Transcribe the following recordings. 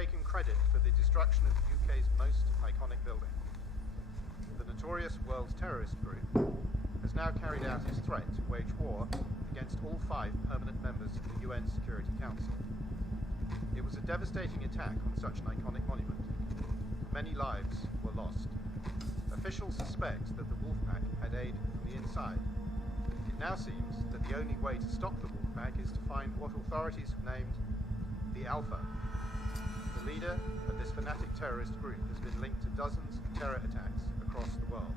taken credit for the destruction of the UK's most iconic building. The notorious World Terrorist Group has now carried out its threat to wage war against all 5 permanent members of the UN Security Council. It was a devastating attack on such an iconic monument. Many lives were lost. Officials suspect that the Wolfpack had aid from the inside. It now seems that the only way to stop the Wolfpack is to find what authorities have named the Alpha. The leader of this fanatic terrorist group has been linked to dozens of terror attacks across the world,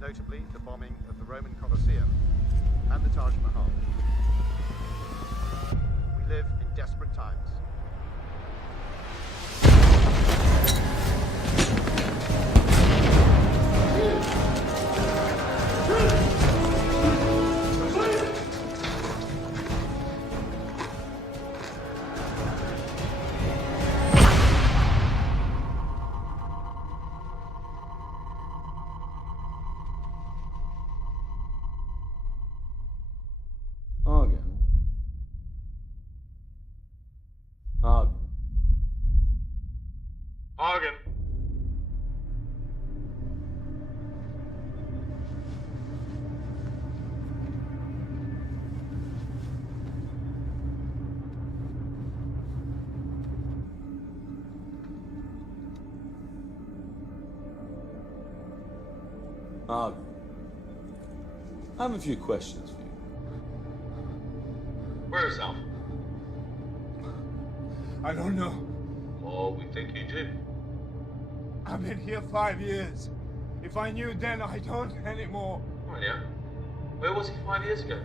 notably the bombing of the Roman Colosseum and the Taj Mahal. We live in desperate times. I have a few questions for you. Where's Alpha? I don't know. Oh, we think you do. I've been here 5 years. If I knew then, I don't anymore. Oh, yeah? Where was he 5 years ago?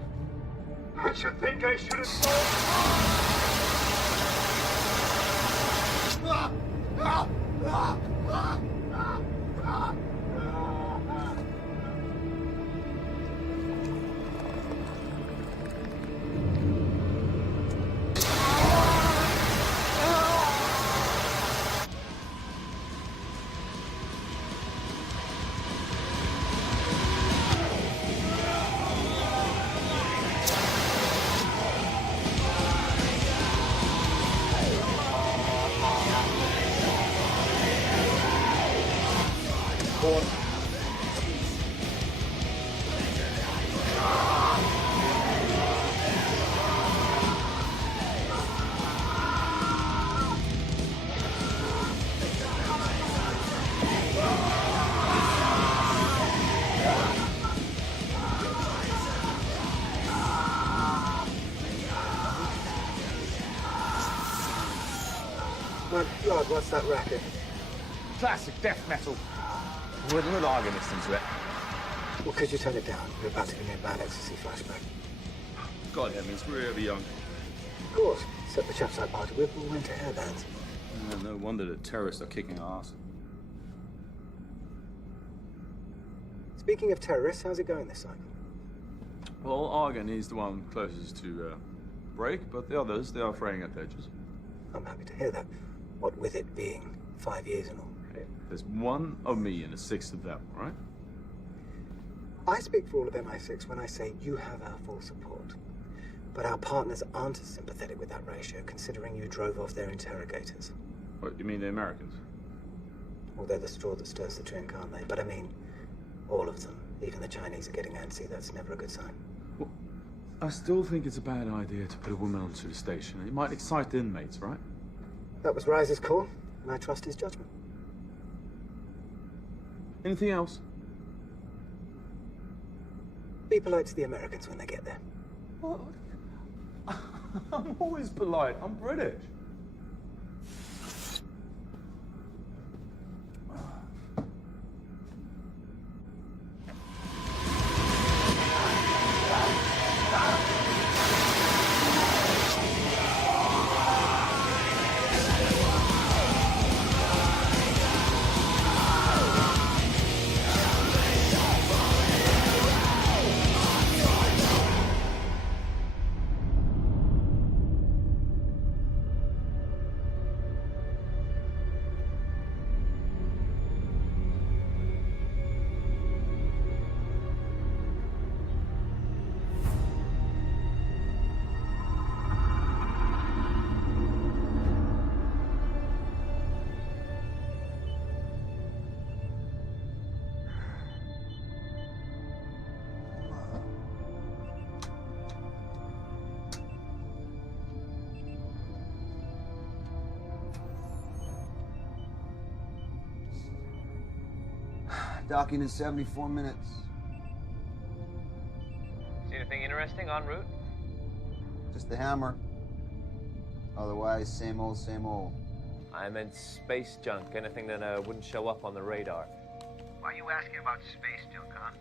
I should think I should have told. God, what's that racket? Classic death metal. With a little organist into it. Well, could you turn it down? You're about to give me a bad ecstasy flashback. God heavens, we're ever young. Of course. Except the chaps I party with all went to hairbands. No wonder the terrorists are kicking our ass. Speaking of terrorists, how's it going this cycle? Well, Argon is the one closest to break, but the others, they are fraying at the edges. I'm happy to hear that. What with it being 5 years and all. Hey, there's one of me and a sixth of them, right? I speak for all of MI6 when I say you have our full support. But our partners aren't as sympathetic with that ratio, considering you drove off their interrogators. What, you mean the Americans? Well, they're the straw that stirs the drink, aren't they? But I mean, all of them. Even the Chinese are getting antsy. That's never a good sign. Well, I still think it's a bad idea to put a woman onto the station. It might excite the inmates, right? That was Rise's call, and I trust his judgment. Anything else? Be polite to the Americans when they get there. What? I'm always polite. I'm British. Docking in 74 minutes. See anything interesting en route? Just the hammer. Otherwise, same old, same old. I meant space junk, anything that wouldn't show up on the radar. Why are you asking about space junk, huh?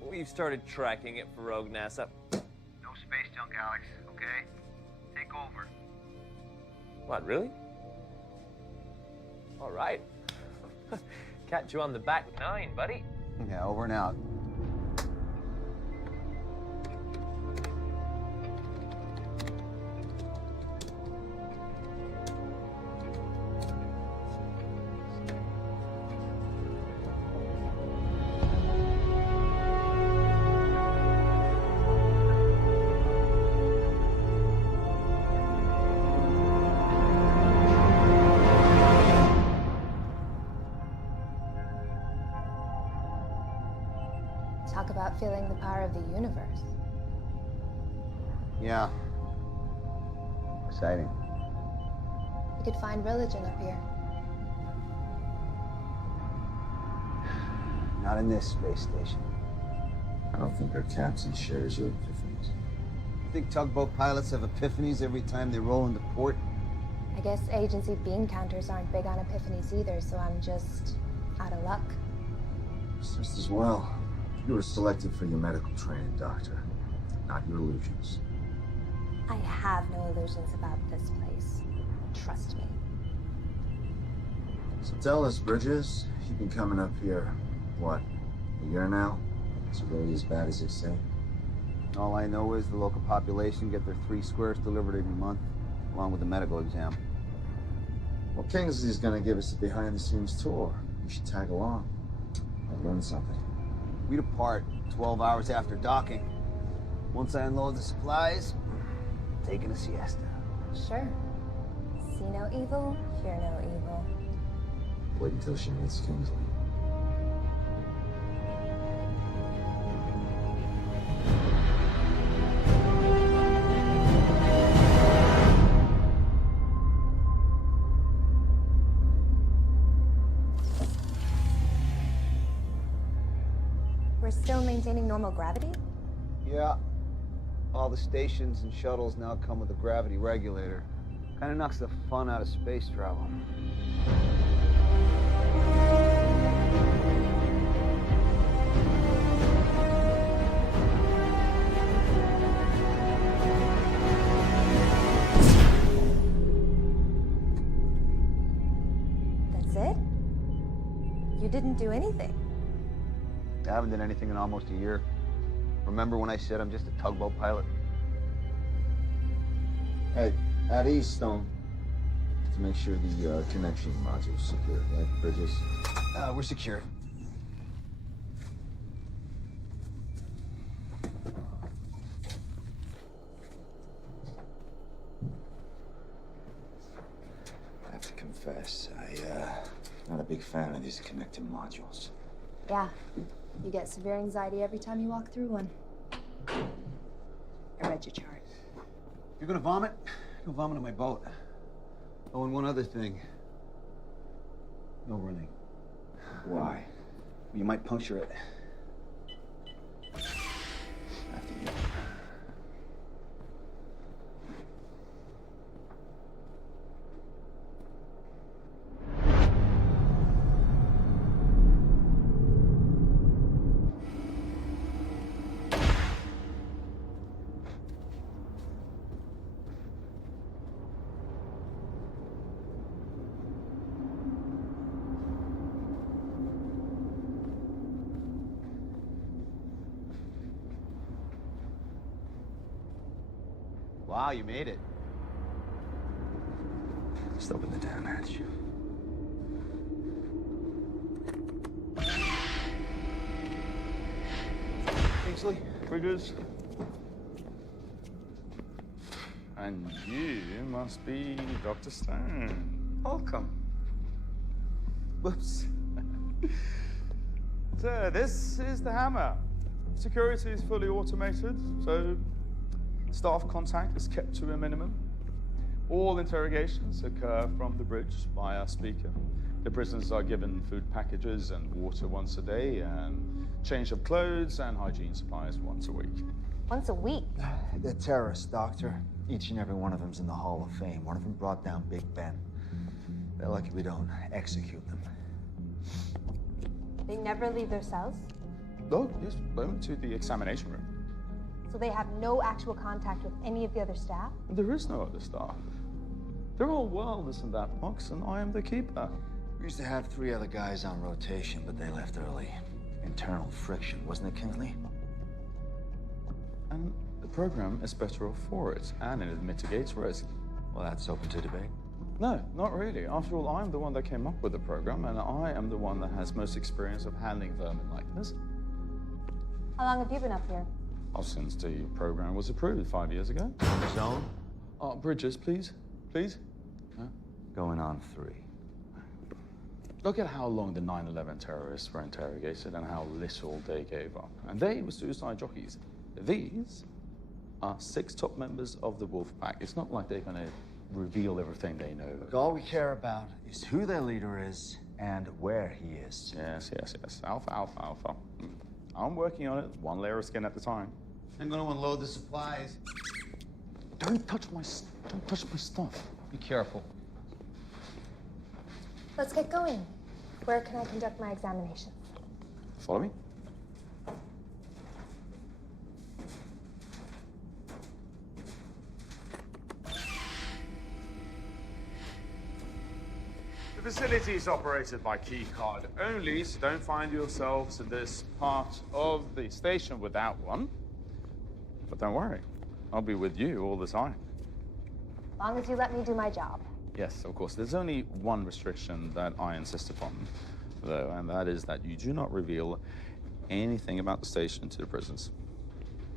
We've started tracking it for rogue NASA. No space junk, Alex, okay? Take over. What, really? All right. Catch you on the back nine, buddy. Yeah, over and out. Talk about feeling the power of the universe. Yeah. Exciting. You could find religion up here. Not in this space station. I don't think our captain shares your epiphanies. You think tugboat pilots have epiphanies every time they roll into port? I guess agency bean counters aren't big on epiphanies either, so I'm just out of luck. It's just as well. You were selected for your medical training, Doctor, not your illusions. I have no illusions about this place. Trust me. So tell us, Bridges, you've been coming up here, what, a year now? Is it really as bad as they say? All I know is the local population get their 3 squares delivered every month, along with a medical exam. Well, Kingsley's gonna give us a behind-the-scenes tour. You should tag along. I'll learn something. We depart 12 hours after docking. Once I unload the supplies, taking a siesta. Sure. See no evil, hear no evil. Wait until she meets Kingsley. We're still maintaining normal gravity? Yeah. All the stations and shuttles now come with a gravity regulator. Kind of knocks the fun out of space travel. That's it? You didn't do anything. I haven't done anything in almost a year. Remember when I said I'm just a tugboat pilot? Hey, at Eastone, to make sure the connection module's secure, right, Bridges? We're secure. I have to confess, not a big fan of these connecting modules. Yeah. You get severe anxiety every time you walk through one. I read your chart. If you're gonna vomit, go vomit on my boat. Oh, and one other thing. No running. Why? You might puncture it. After you. Wow, you made it. Just open the damn hatch. Kingsley? Bridges. And you must be Dr. Stone. Welcome. Whoops. So, this is the hammer. Security is fully automated, so staff contact is kept to a minimum. All interrogations occur from the bridge via speaker. The prisoners are given food packages and water once a day, and change of clothes and hygiene supplies once a week. Once a week? They're terrorists, Doctor. Each and every one of them's in the Hall of Fame. One of them brought down Big Ben. They're lucky we don't execute them. They never leave their cells? Oh, yes, going to the examination room. So they have no actual contact with any of the other staff? There is no other staff. They're all wellness in that box, and I am the keeper. We used to have 3 other guys on rotation, but they left early. Internal friction, wasn't it, Kingsley? And the program is better off for it, and it mitigates risk. Well, that's open to debate. No, not really. After all, I'm the one that came up with the program, and I am the one that has most experience of handling vermin like this. How long have you been up here? Oh, since the program was approved 5 years ago. On his own? Bridges, please. Please? No? Going on 3. Look at how long the 9/11 terrorists were interrogated and how little they gave up. And they were suicide jockeys. These are 6 top members of the Wolf Pack. It's not like they're going to reveal everything they know. Look, all we care about is who their leader is and where he is. Yes. Alpha. I'm working on it, one layer of skin at a time. I'm gonna unload the supplies. Don't touch my stuff. Be careful. Let's get going. Where can I conduct my examination? Follow me. The facility is operated by key card only, so don't find yourselves in this part of the station without one. But don't worry, I'll be with you all the time. As long as you let me do my job. Yes, of course. There's only one restriction that I insist upon, though, and that is that you do not reveal anything about the station to the prisoners.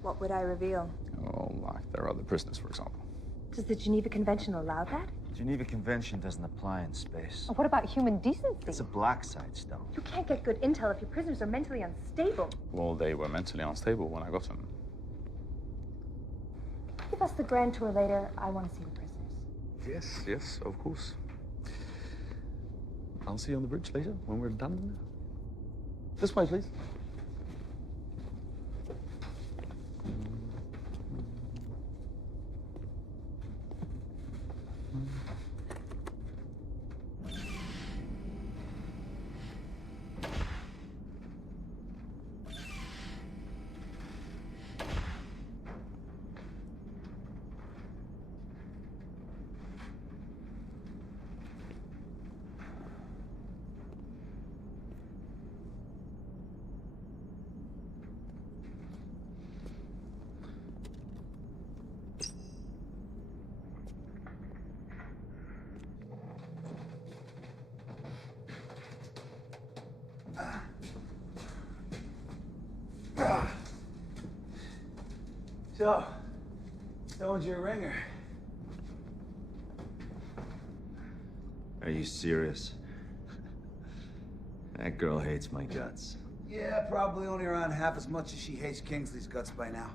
What would I reveal? Oh, like there are other prisoners, for example. Does the Geneva Convention allow that? The Geneva Convention doesn't apply in space. What about human decency? It's a black side stone. You can't get good intel if your prisoners are mentally unstable. Well, they were mentally unstable when I got them. Give us the grand tour later. I want to see the prisoners. Yes, of course. I'll see you on the bridge later when we're done. This way, please. So, that one's your ringer. Are you serious? That girl hates my guts. Yeah, probably only around half as much as she hates Kingsley's guts by now.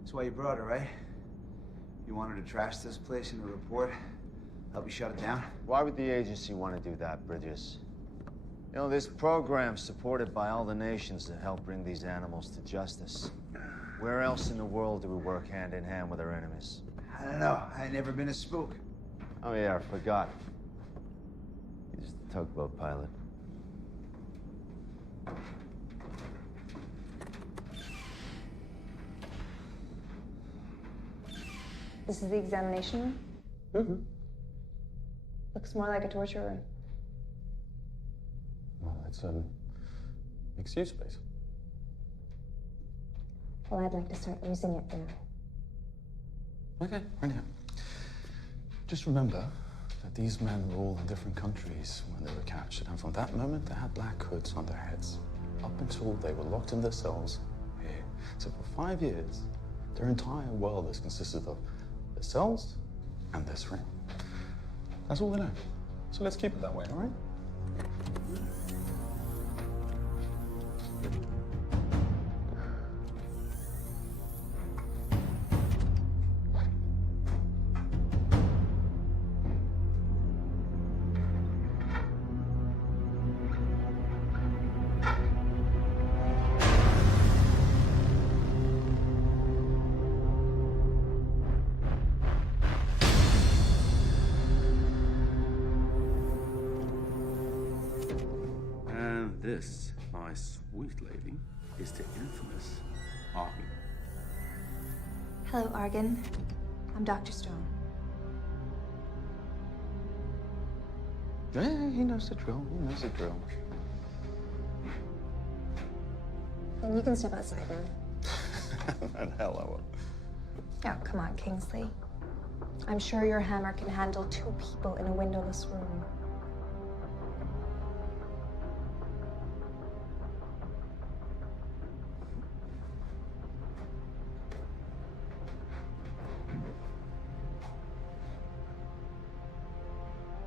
That's why you brought her, right? You want her to trash this place in a report? Help you shut it down? Why would the agency want to do that, Bridges? You know, this program's supported by all the nations that help bring these animals to justice. Where else in the world do we work hand in hand with our enemies? I don't know. I ain't never been a spook. Oh yeah, I forgot. He's a tugboat pilot. This is the examination room? Mm-hmm. Looks more like a torture room. Well, it's a mixed-use space. Well, I'd like to start using it now. Okay, right now. Just remember that these men were all in different countries when they were captured, and from that moment, they had black hoods on their heads, up until they were locked in their cells here. So for 5 years, their entire world has consisted of their cells and this ring. That's all they know. So let's keep it that way, all right? This, my sweet lady, is the infamous Argen. Hello, Argen. I'm Dr. Stone. Yeah, he knows the drill. He knows the drill. Then you can step outside now. And hell I will. Oh, come on, Kingsley. I'm sure your hammer can handle 2 people in a windowless room.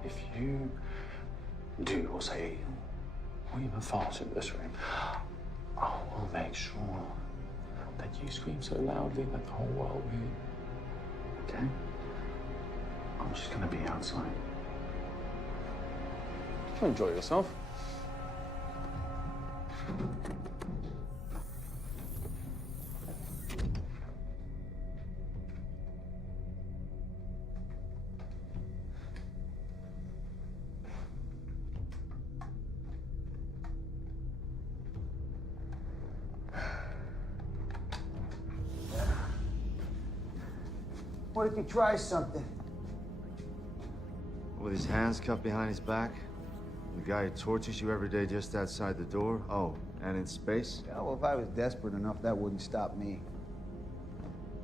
If you do or say or even fart in this room, I will make sure that you scream so loudly that the whole world will hear. Okay? I'm just gonna be outside. Enjoy yourself. What if he tries something? With his hands cuffed behind his back? The guy who tortures you every day just outside the door? Oh, and in space? Yeah, well, if I was desperate enough, that wouldn't stop me.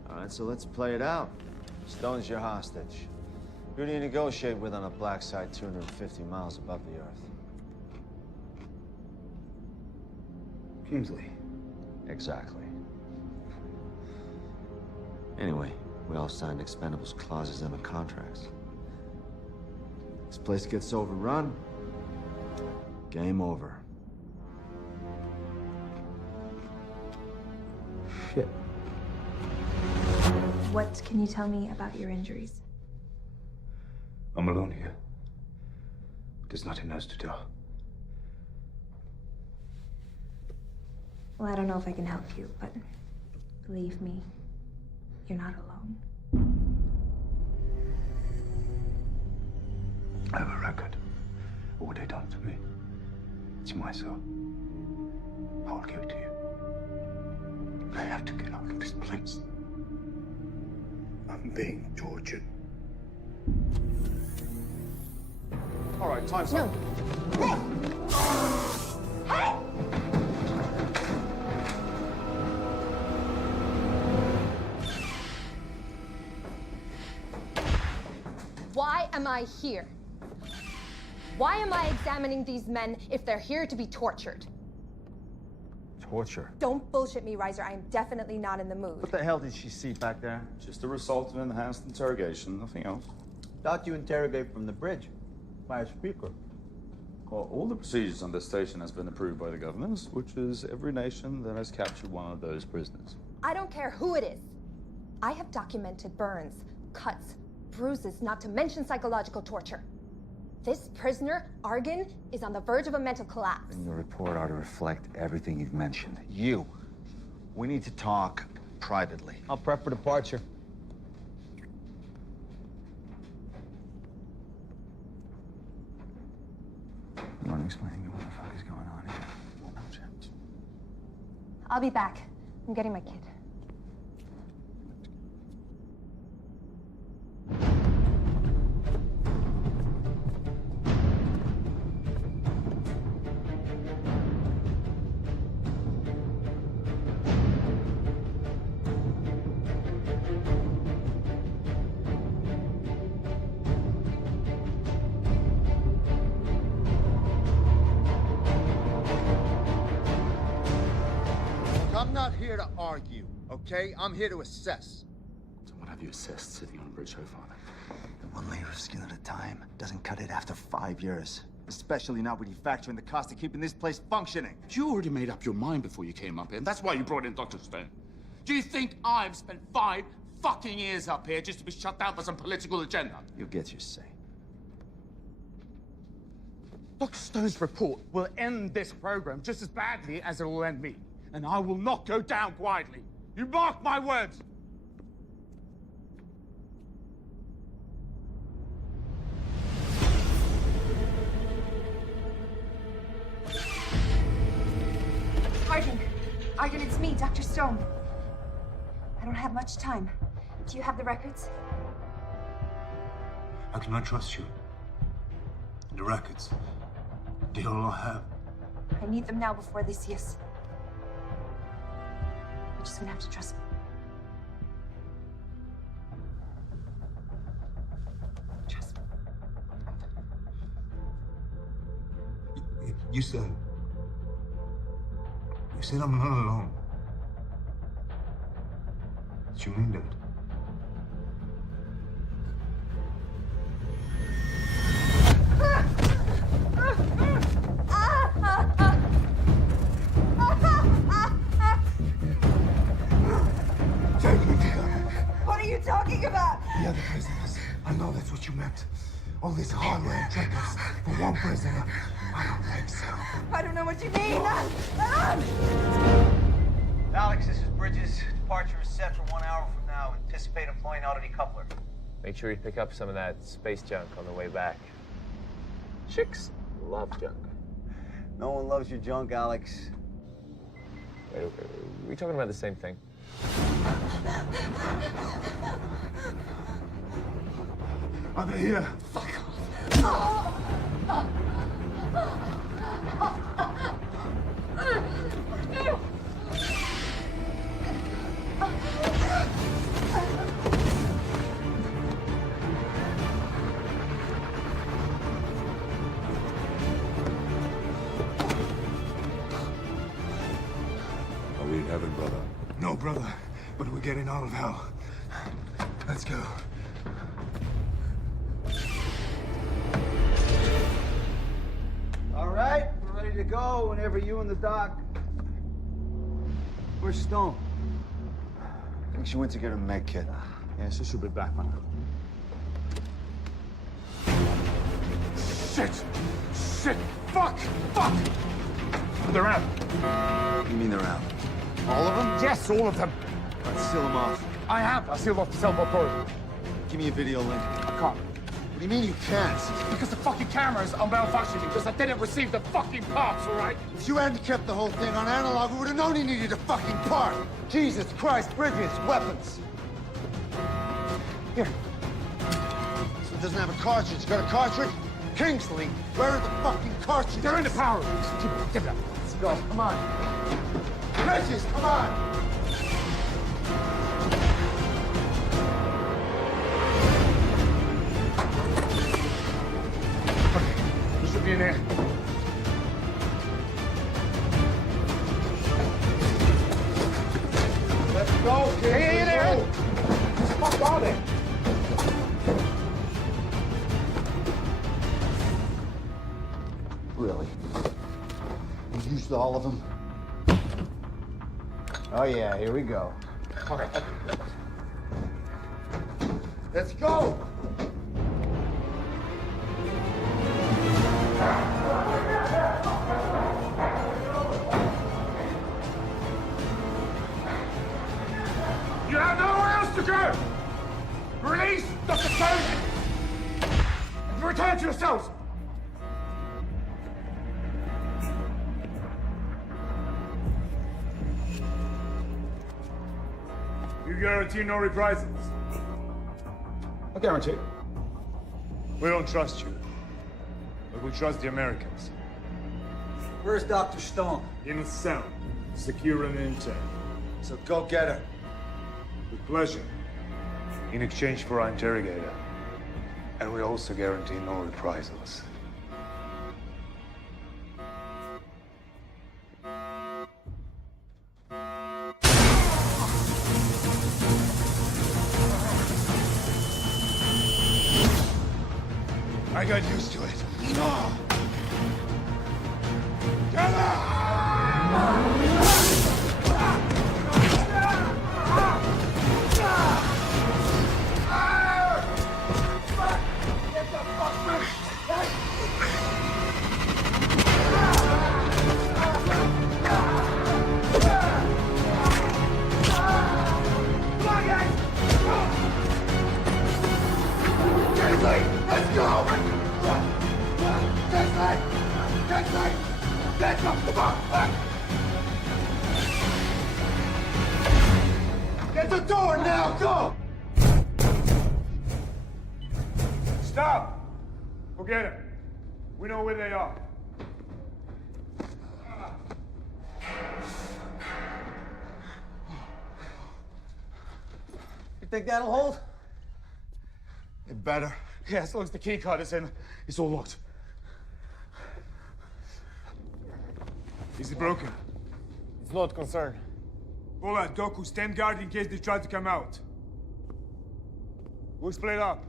All right, so let's play it out. Stone's your hostage. Who do you negotiate with on a black site 250 miles above the Earth? Kingsley. Exactly. Anyway, we all signed expendables clauses in the contracts. This place gets overrun, game over. Shit. What can you tell me about your injuries? I'm alone here. There's nothing else to do. Well, I don't know if I can help you, but believe me, you're not alone. I have a record of what they done to me. It's my soul. I will give it to you. I have to get out of this place. I'm being tortured. All right, time's up. Hey! Why am I here? Why am I examining these men if they're here to be tortured? torture. Don't bullshit me, Reiser. I am definitely not in the mood. What the hell did she see back there? Just a result of enhanced interrogation, nothing else. Thought you interrogate from the bridge by a speaker. Well, all the procedures on this station has been approved by the governors, which is every nation that has captured one of those prisoners. I don't care who it is. I have documented burns, cuts, bruises, not to mention psychological torture. This prisoner, Argan, is on the verge of a mental collapse. And your report ought to reflect everything you've mentioned. We need to talk privately. I'll prep for departure. You want to explain to me what the fuck is going on here? I'll be back. I'm getting my kid. I'm not here to argue, okay? I'm here to assess. So what have you assessed sitting on a bridge so far? One layer of skin at a time doesn't cut it after 5 years. Especially not when you factor in the cost of keeping this place functioning. You already made up your mind before you came up here, and that's why you brought in Dr. Stone. Do you think I've spent 5 fucking years up here just to be shut down for some political agenda? You'll get your say. Dr. Stone's report will end this program just as badly as it will end me. And I will not go down quietly. You mark my words. Argan, it's me, Dr. Stone. I don't have much time. Do you have the records? I cannot trust you. The records, they all I have. I need them now before they see us. You're just gonna have to trust me. Trust me. You said I'm not alone. Did you mean that? What are you talking about? The other prisoners. I know that's what you meant. All this hardware and triggers for one prisoner. I don't think so. I don't know what you mean. Alex, this is Bridges. Departure is set for 1 hour from now. Anticipate employing auto decoupler. Make sure you pick up some of that space junk on the way back. Chicks love junk. No one loves your junk, Alex. Wait, are we talking about the same thing? Are they here? Fuck off. Are we in heaven, brother? No, brother. But we're getting out of hell. Let's go. All right, we're ready to go whenever you and the doc. Where's Stone? I think she went to get her med kit. Yes, she should be back, man. Shit! Shit! Fuck! Fuck! They're out. You mean they're out? All of them? Yes, all of them. Let's seal them off. I have. I sealed off the cell phone program. Give me a video link. I can't. What do you mean you can't? Because the fucking cameras are malfunctioning. Because I didn't receive the fucking parts, all right? If you hadn't kept the whole thing on analog, we would have known you needed a fucking part. Jesus Christ, Bridges, weapons. Here. So it doesn't have a cartridge. You got a cartridge? Kingsley, where are the fucking cartridges? They're in the power room. Give it up. Let's go. Come on. Bridges, come on. You should be in there. Let's go, kid. Hey, there! What are they? Really? You used all of them? Oh yeah, here we go. All right. Let's go. You have nowhere else to go! Release Dr. Stone and return to yourselves! You guarantee no reprisals? I guarantee. We don't trust you, but we trust the Americans. Where's Dr. Stone? In a cell, secure and intact. So go get her. With pleasure. In exchange for our interrogator. And we also guarantee no reprisals. I got used to it. Get Let's go! Get the fuck! Get the door now, go! Stop! Forget it. We know where they are. You think that'll hold? It better. Yeah, as long as the key card is in, it's all locked. Is it broken? It's not concerned. Bola, Doku, stand guard in case they try to come out. We'll split up.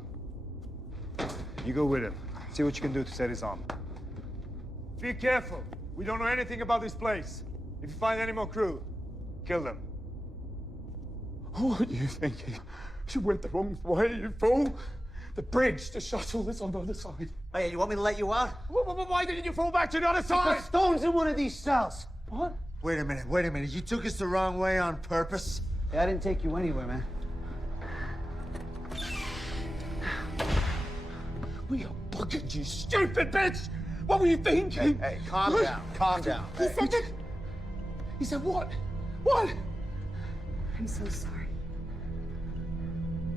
You go with him. See what you can do to set his arm. Be careful. We don't know anything about this place. If you find any more crew, kill them. What are you thinking? You went the wrong way, you fool. The bridge, the shuttle is on the other side. Hey, you want me to let you out? Why didn't you fall back to the other side? Because Stone's in one of these cells. What? Wait a minute. You took us the wrong way on purpose? Yeah, I didn't take you anywhere, man. We are bugging, you stupid bitch! What were you thinking? Hey, calm down. He said that. He said what? What? I'm so sorry.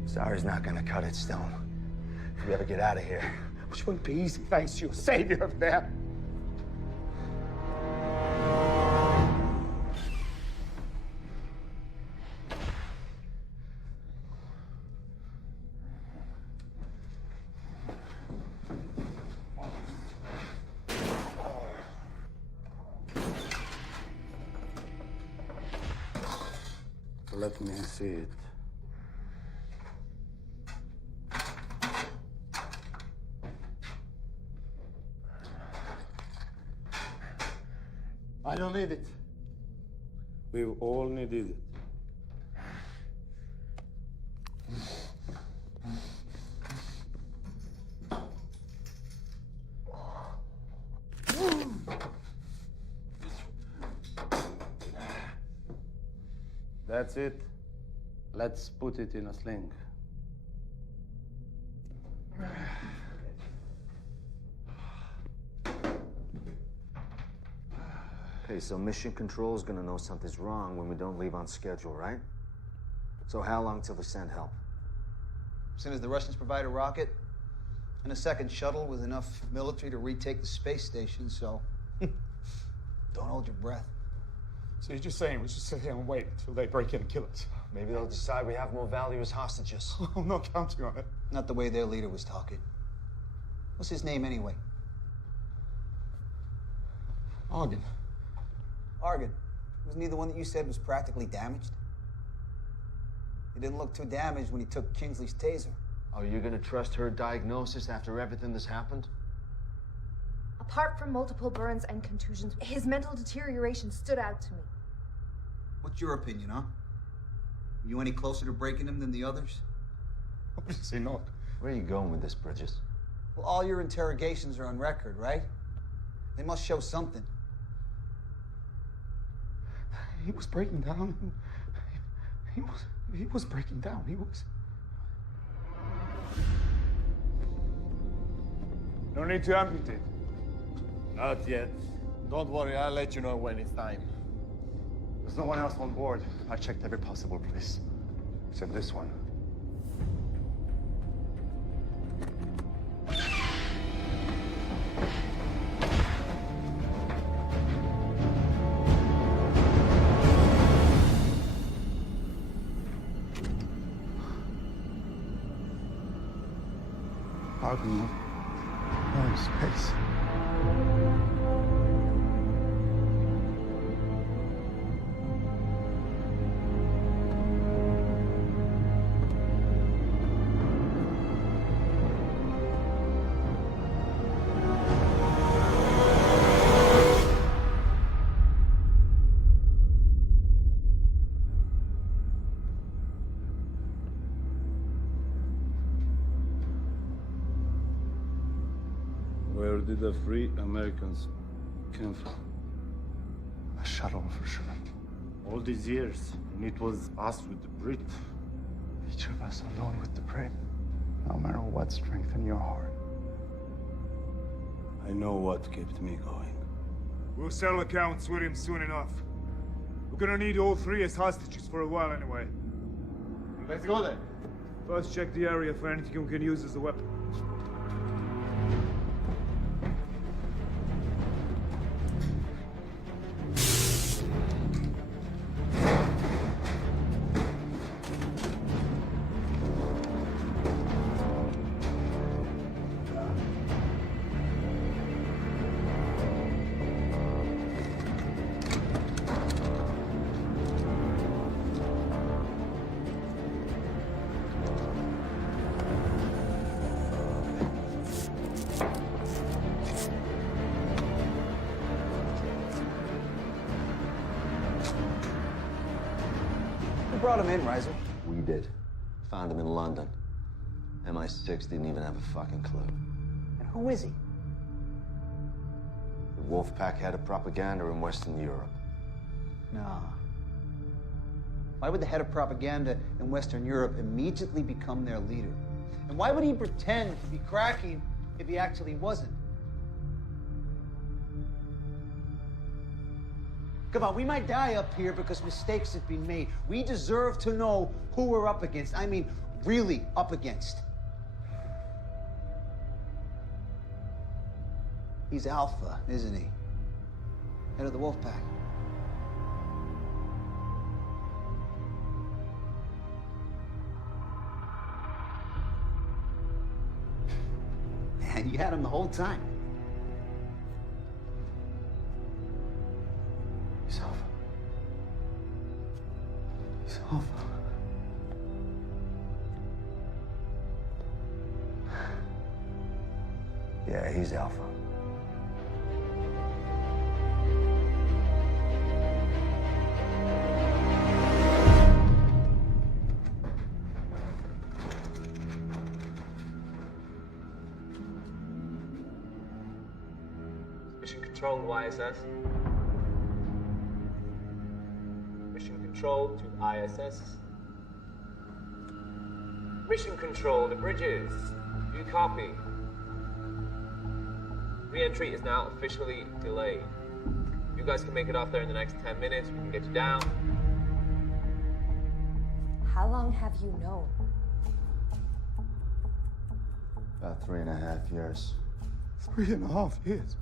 Sorry's not gonna cut it, Stone. If we ever get out of here. Which won't be easy, thanks to your savior over there. Let me see it. I don't need it. We've all needed it. That's it. Let's put it in a sling. Okay, so Mission Control is gonna know something's wrong when we don't leave on schedule, right? So how long till they send help? As soon as the Russians provide a rocket and a second shuttle with enough military to retake the space station, so don't hold your breath. So you're just saying we should sit here and wait until they break in and kill us? Maybe they'll decide we have more value as hostages. I'm not counting on it. Not the way their leader was talking. What's his name anyway? Argon. Argon. Wasn't he the one that you said was practically damaged? He didn't look too damaged when he took Kingsley's taser. Are you gonna trust her diagnosis after everything that's happened? Apart from multiple burns and contusions, his mental deterioration stood out to me. What's your opinion, huh? Are you any closer to breaking him than the others? Obviously not. Where are you going with this, Bridges? Well, all your interrogations are on record, right? They must show something. He was breaking down. He was breaking down. He was. No need to amputate. Not yet. Don't worry, I'll let you know when it's time. There's no one else on board. I checked every possible place, except this one. Pardon. No space. Where did the free Americans come from? A shuttle, for sure. All these years, and it was us with the Brit. Each of us alone with the prey. No matter what strengthen your heart. I know what kept me going. We'll settle accounts with him soon enough. We're gonna need all three as hostages for a while anyway. Let's go then. First, check the area for anything we can use as a weapon. Who brought him in, Reiser? We did. Found him in London. MI6 didn't even have a fucking clue. And who is he? The Wolfpack head of propaganda in Western Europe. Nah. Why would the head of propaganda in Western Europe immediately become their leader? And why would he pretend to be cracking if he actually wasn't? Come on, we might die up here because mistakes have been made. We deserve to know who we're up against. I mean, really up against. He's Alpha, isn't he? Head of the Wolfpack. Man, you had him the whole time. He's Alpha. He's Alpha. Yeah, he's Alpha. Mission Control to ISS. Mission Control to ISS. Mission Control to Bridges. Do you copy? Re-entry is now officially delayed. You guys can make it off there in the next 10 minutes. We can get you down. How long have you known? About 3.5 years. 3.5 years?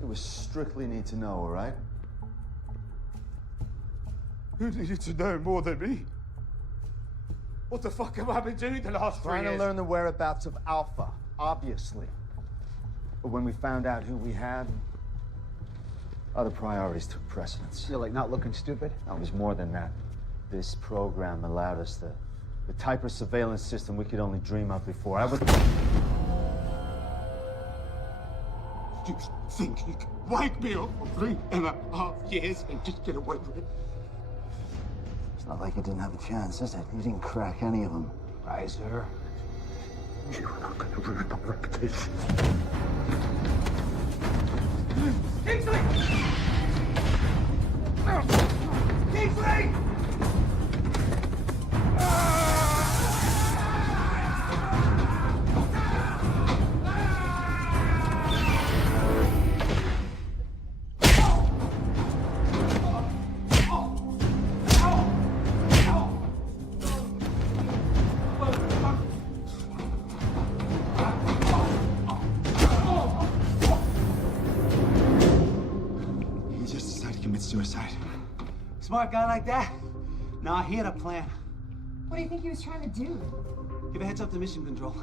It was strictly need to know, all right? You needed to know more than me. What the fuck have I been doing the last 3 years? Trying to learn the whereabouts of Alpha, obviously. But when we found out who we had, other priorities took precedence. You're like not looking stupid? No, it was more than that. This program allowed us the type of surveillance system we could only dream of before. I was... You think you can wipe me up for 3.5 years and just get away with it? It's not like you didn't have a chance, is it? You didn't crack any of them. Right, sir? You are not going to ruin my reputation. Kingsley! Kingsley! He just decided to commit suicide. Smart guy like that? Nah, he had a plan. What do you think he was trying to do? Give a heads up to mission control.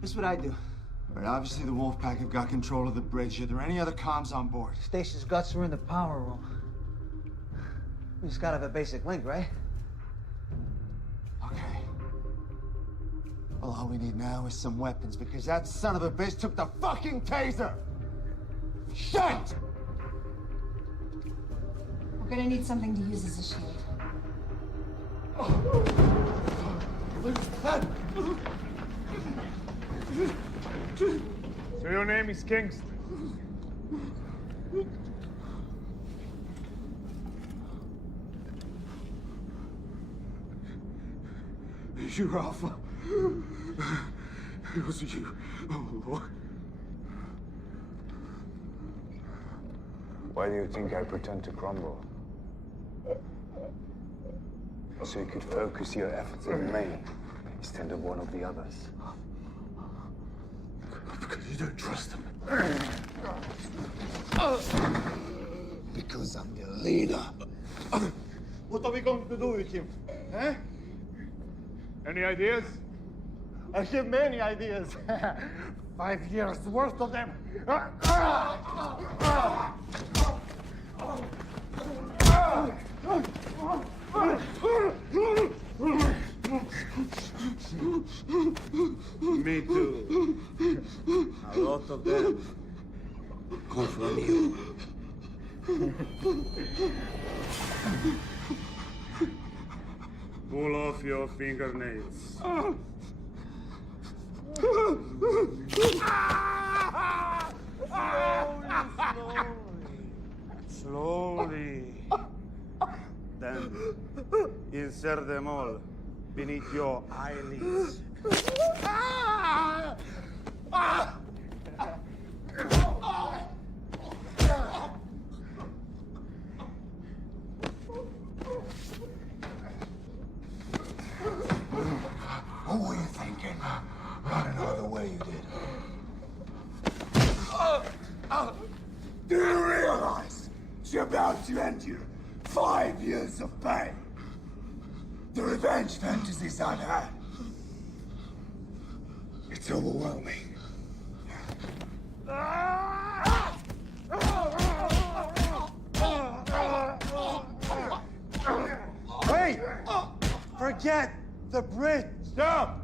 This is what I do. All right, obviously the Wolfpack have got control of the bridge. Are there any other comms on board? Station's guts are in the power room. We just gotta have a basic link, right? Okay. Well, all we need now is some weapons, because that son of a bitch took the fucking taser! Shit! We're gonna need something to use as a shield. So your name is Kingston? You Alpha. It was you. Oh, Lord. Why do you think I pretend to crumble? So you could focus your efforts on me instead of one of the others. Because you don't trust them. Because I'm the leader. What are we going to do with him? Eh? Any ideas? I have many ideas. 5 years worth of them. Me too. A lot of them come from you. Pull off your fingernails. Slowly. Then insert them all beneath your eyelids. What were you thinking? Running all the way you did. Do you realize it's about to end you 5 years of pain? The revenge fantasies I've had. It's overwhelming. Wait! Forget the bridge! Stop!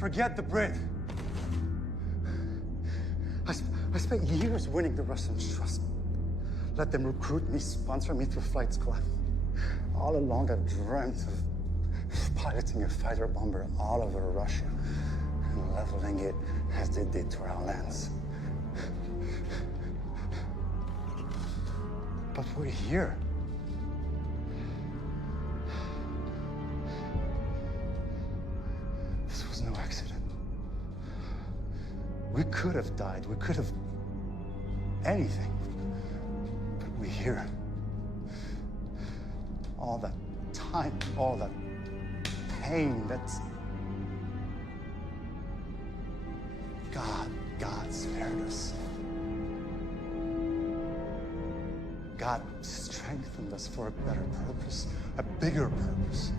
Forget the bridge. I spent years winning the Russians' trust. Let them recruit me, sponsor me through flight school. All along, I've dreamt of piloting a fighter bomber all over Russia and leveling it as they did to our lands. But we're here. This was no accident. We could have died. We could have anything. But we're here. All that time, all that pain, that's... God spared us. God strengthened us for a better purpose, a bigger purpose.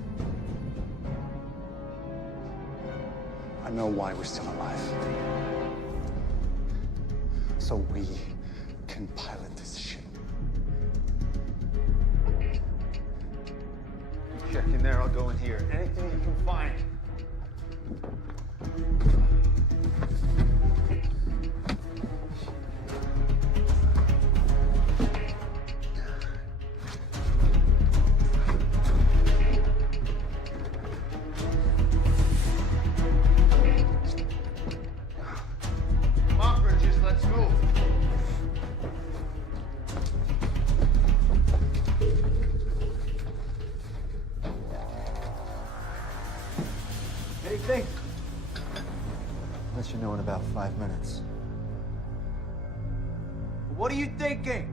I know why we're still alive. So we can pilot this ship. there, I'll go in here. Anything you can find. Come on, Bridges, let's move. Anything? Let you know in about 5 minutes. What are you thinking?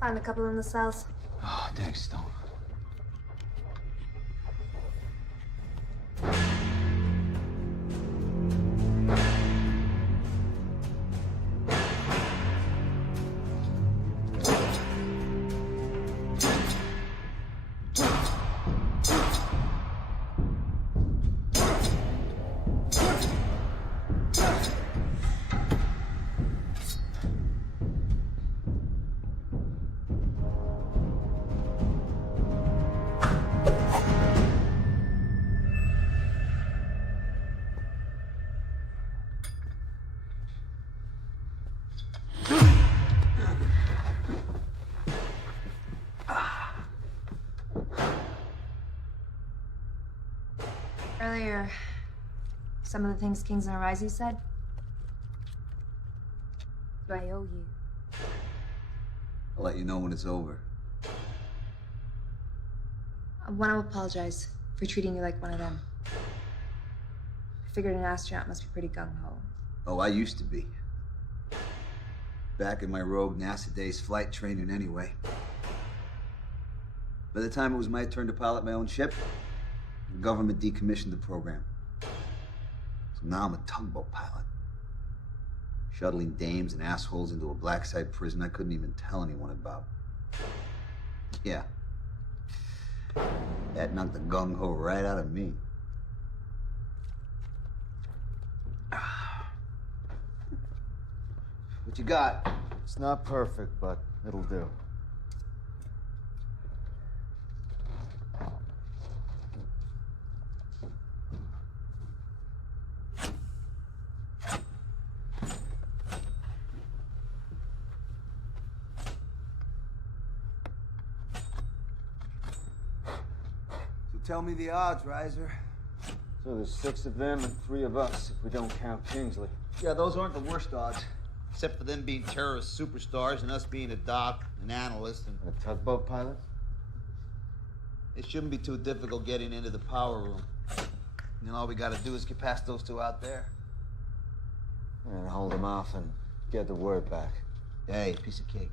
Found a couple in the cells. Oh, thanks, Stone. Earlier, some of the things Kings and Arise said, I owe you. I'll let you know when it's over. I want to apologize for treating you like one of them. I figured an astronaut must be pretty gung-ho. Oh, I used to be. Back in my rogue NASA days, flight training anyway. By the time it was my turn to pilot my own ship, the government decommissioned the program. So now I'm a tugboat pilot. Shuttling dames and assholes into a black site prison I couldn't even tell anyone about. Yeah. That knocked the gung-ho right out of me. What you got? It's not perfect, but it'll do. Tell me the odds, Riser. So there's 6 of them and 3 of us, if we don't count Kingsley. Yeah, those aren't the worst odds. Except for them being terrorist superstars and us being a doc, an analyst, and... A tugboat pilot? It shouldn't be too difficult getting into the power room. And then all we gotta do is get past those 2 out there. And hold them off and get the word back. Hey, piece of cake.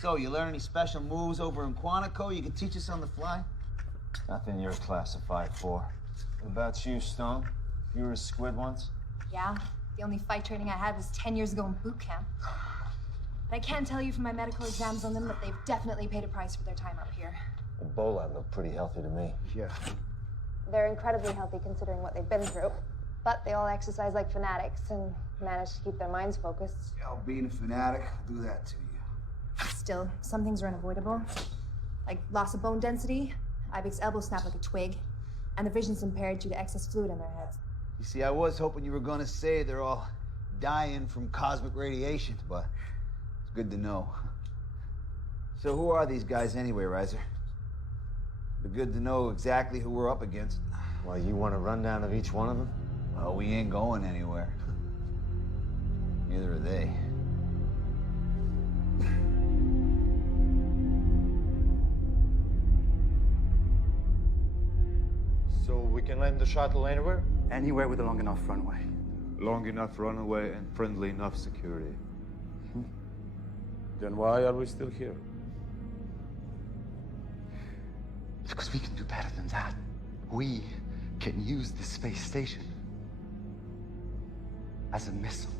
So, you learn any special moves over in Quantico you can teach us on the fly? Nothing you're classified for. What about you, Stone? You were a squid once? Yeah, the only fight training I had was 10 years ago in boot camp. But I can tell you from my medical exams on them that they've definitely paid a price for their time up here. Ebola looked pretty healthy to me. Yeah. They're incredibly healthy considering what they've been through. But they all exercise like fanatics and manage to keep their minds focused. Yeah, being a fanatic, I'll do that to you. Still, some things are unavoidable. Like loss of bone density, Ibex elbow snap like a twig, and their vision's impaired due to excess fluid in their heads. You see, I was hoping you were gonna say they're all dying from cosmic radiation, but it's good to know. So who are these guys anyway, Riser? It'd be good to know exactly who we're up against. Well, you want a rundown of each one of them? Well, we ain't going anywhere. Neither are they. So we can land the shuttle anywhere? Anywhere with a long enough runway. Long enough runaway and friendly enough security. Then why are we still here? Because we can do better than that. We can use the space station as a missile,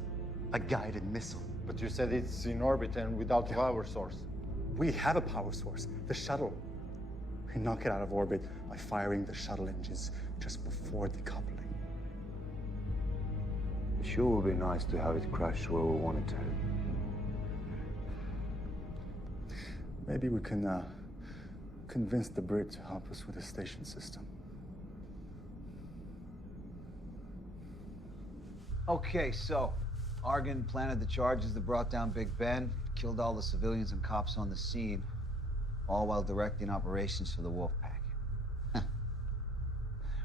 a guided missile. But you said it's in orbit and without power source. We have a power source, the shuttle. We knock it out of orbit by firing the shuttle engines just before decoupling. It sure would be nice to have it crash where we want it to. Maybe we can convince the Brit to help us with the station system. Okay, so Argon planted the charges that brought down Big Ben, killed all the civilians and cops on the scene, all while directing operations for the Wolfpack.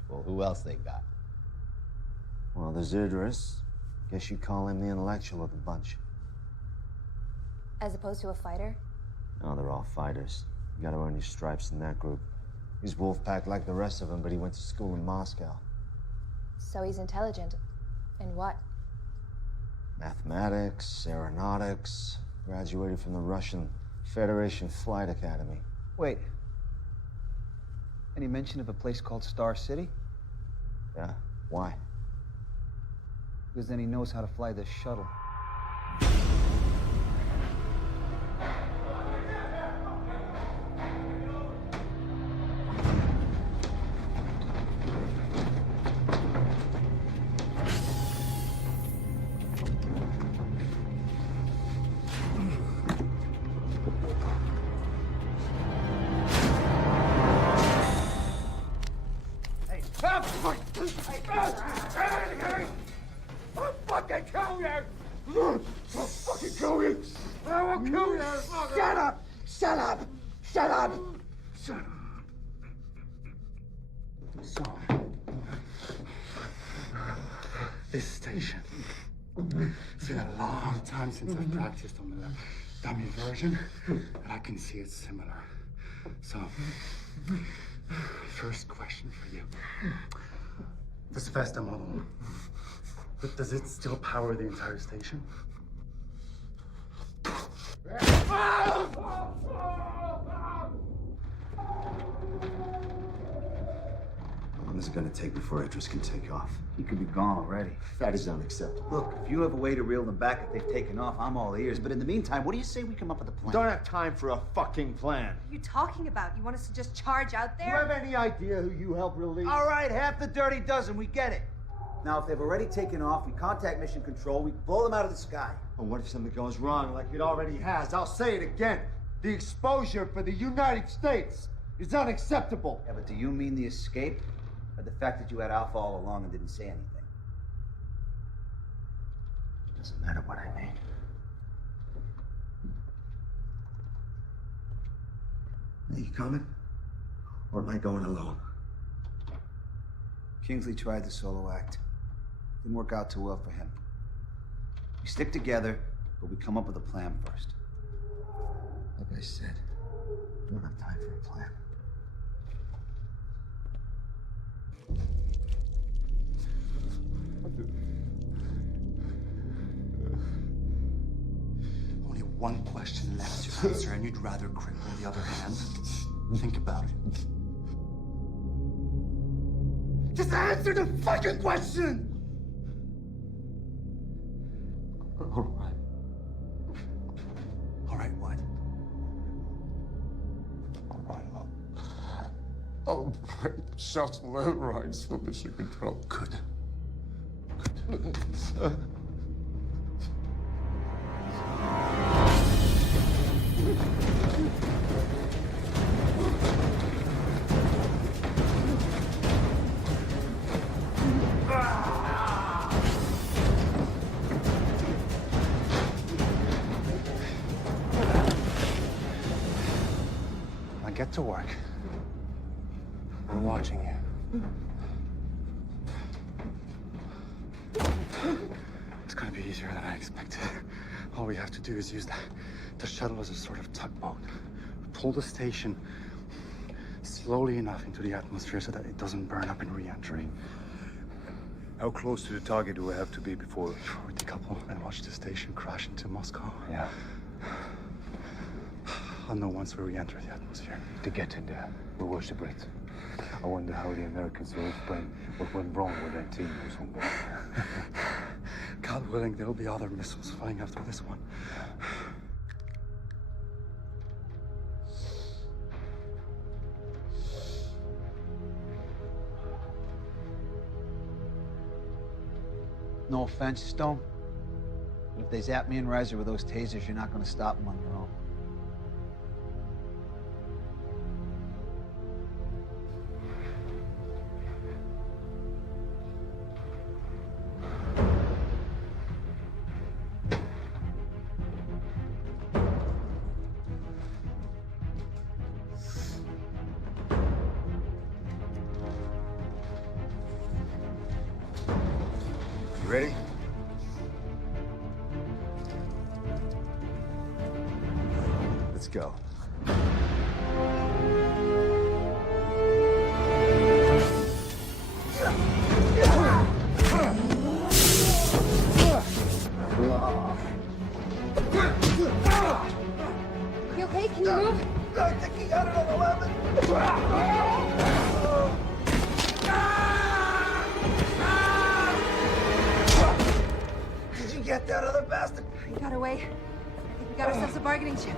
Well, who else they got? Well, there's Idris. Guess you'd call him the intellectual of the bunch. As opposed to a fighter? No, they're all fighters. You gotta earn your stripes in that group. He's Wolfpack like the rest of them, but he went to school in Moscow. So he's intelligent. In what? Mathematics, aeronautics, graduated from the Russian Federation Flight Academy. Wait. Any mention of a place called Star City? Yeah, why? Because then he knows how to fly this shuttle. I'll fucking kill you! I'll fucking kill you! I will kill you! Shut up! Shut up! Shut up! Shut up! So, this station. It's been a long time since I've practiced on the dummy version, and I can see it's similar. So, first question for you. This Vesta model, does it still power the entire station? How long is it gonna take before Idris can take off? He could be gone already. That is unacceptable. Look, if you have a way to reel them back if they've taken off, I'm all ears. But in the meantime, what do you say we come up with a plan? Don't have time for a fucking plan. What are you talking about? You want us to just charge out Do you there? have any idea who you helped release? All right, half the dirty dozen, we get it. Now, if they've already taken off, we contact Mission Control, we blow them out of the sky. Well, what if something goes wrong like it already has? I'll say it again. The exposure for the United States is unacceptable. Yeah, but do you mean the escape? Or the fact that you had Alpha all along and didn't say anything? Doesn't matter what I mean. Are you coming? Or am I going alone? Kingsley tried the solo act. Didn't work out too well for him. We stick together, but we come up with a plan first. Like I said, we don't have time for a plan. Only one question left to answer, and you'd rather cripple the other hand? Think about it. Just answer the fucking question! All right. All right, what? I'll break shuttle overrides for Mission Control. Good. Now get to work. We're watching you. It's gonna be easier than I expected. All we have to do is use the shuttle as a sort of tugboat. Pull the station slowly enough into the atmosphere so that it doesn't burn up in re-entry. How close to the target do we have to be before we decouple and watch the station crash into Moscow? Yeah. I'll know once we re-enter the atmosphere. To get in there, we'll watch the Brits. I wonder how the Americans will explain what went wrong with their team or something. God willing, there'll be other missiles flying after this one. No offense, Stone. But if they zap me and Reiser with those tasers, you're not gonna stop them on your own. You ready? Let's go. You okay? Can you move? I think he got it on 11. Did you get that other bastard? He got away. I think we got ourselves a bargaining chip.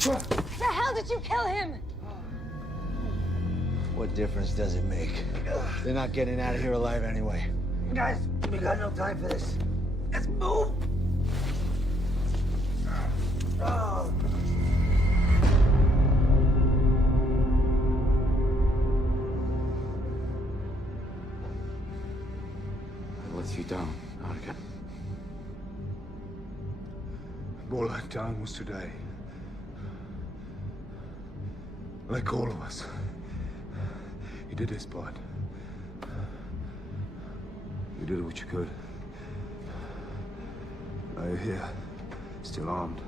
The hell did you kill him? What difference does it make? They're not getting out of here alive anyway. Guys, we got no time for this. Let's move. Oh. I let you down, Argan. All I've done was today. Like all of us. You did his part. You did what you could. Now you're here, still armed.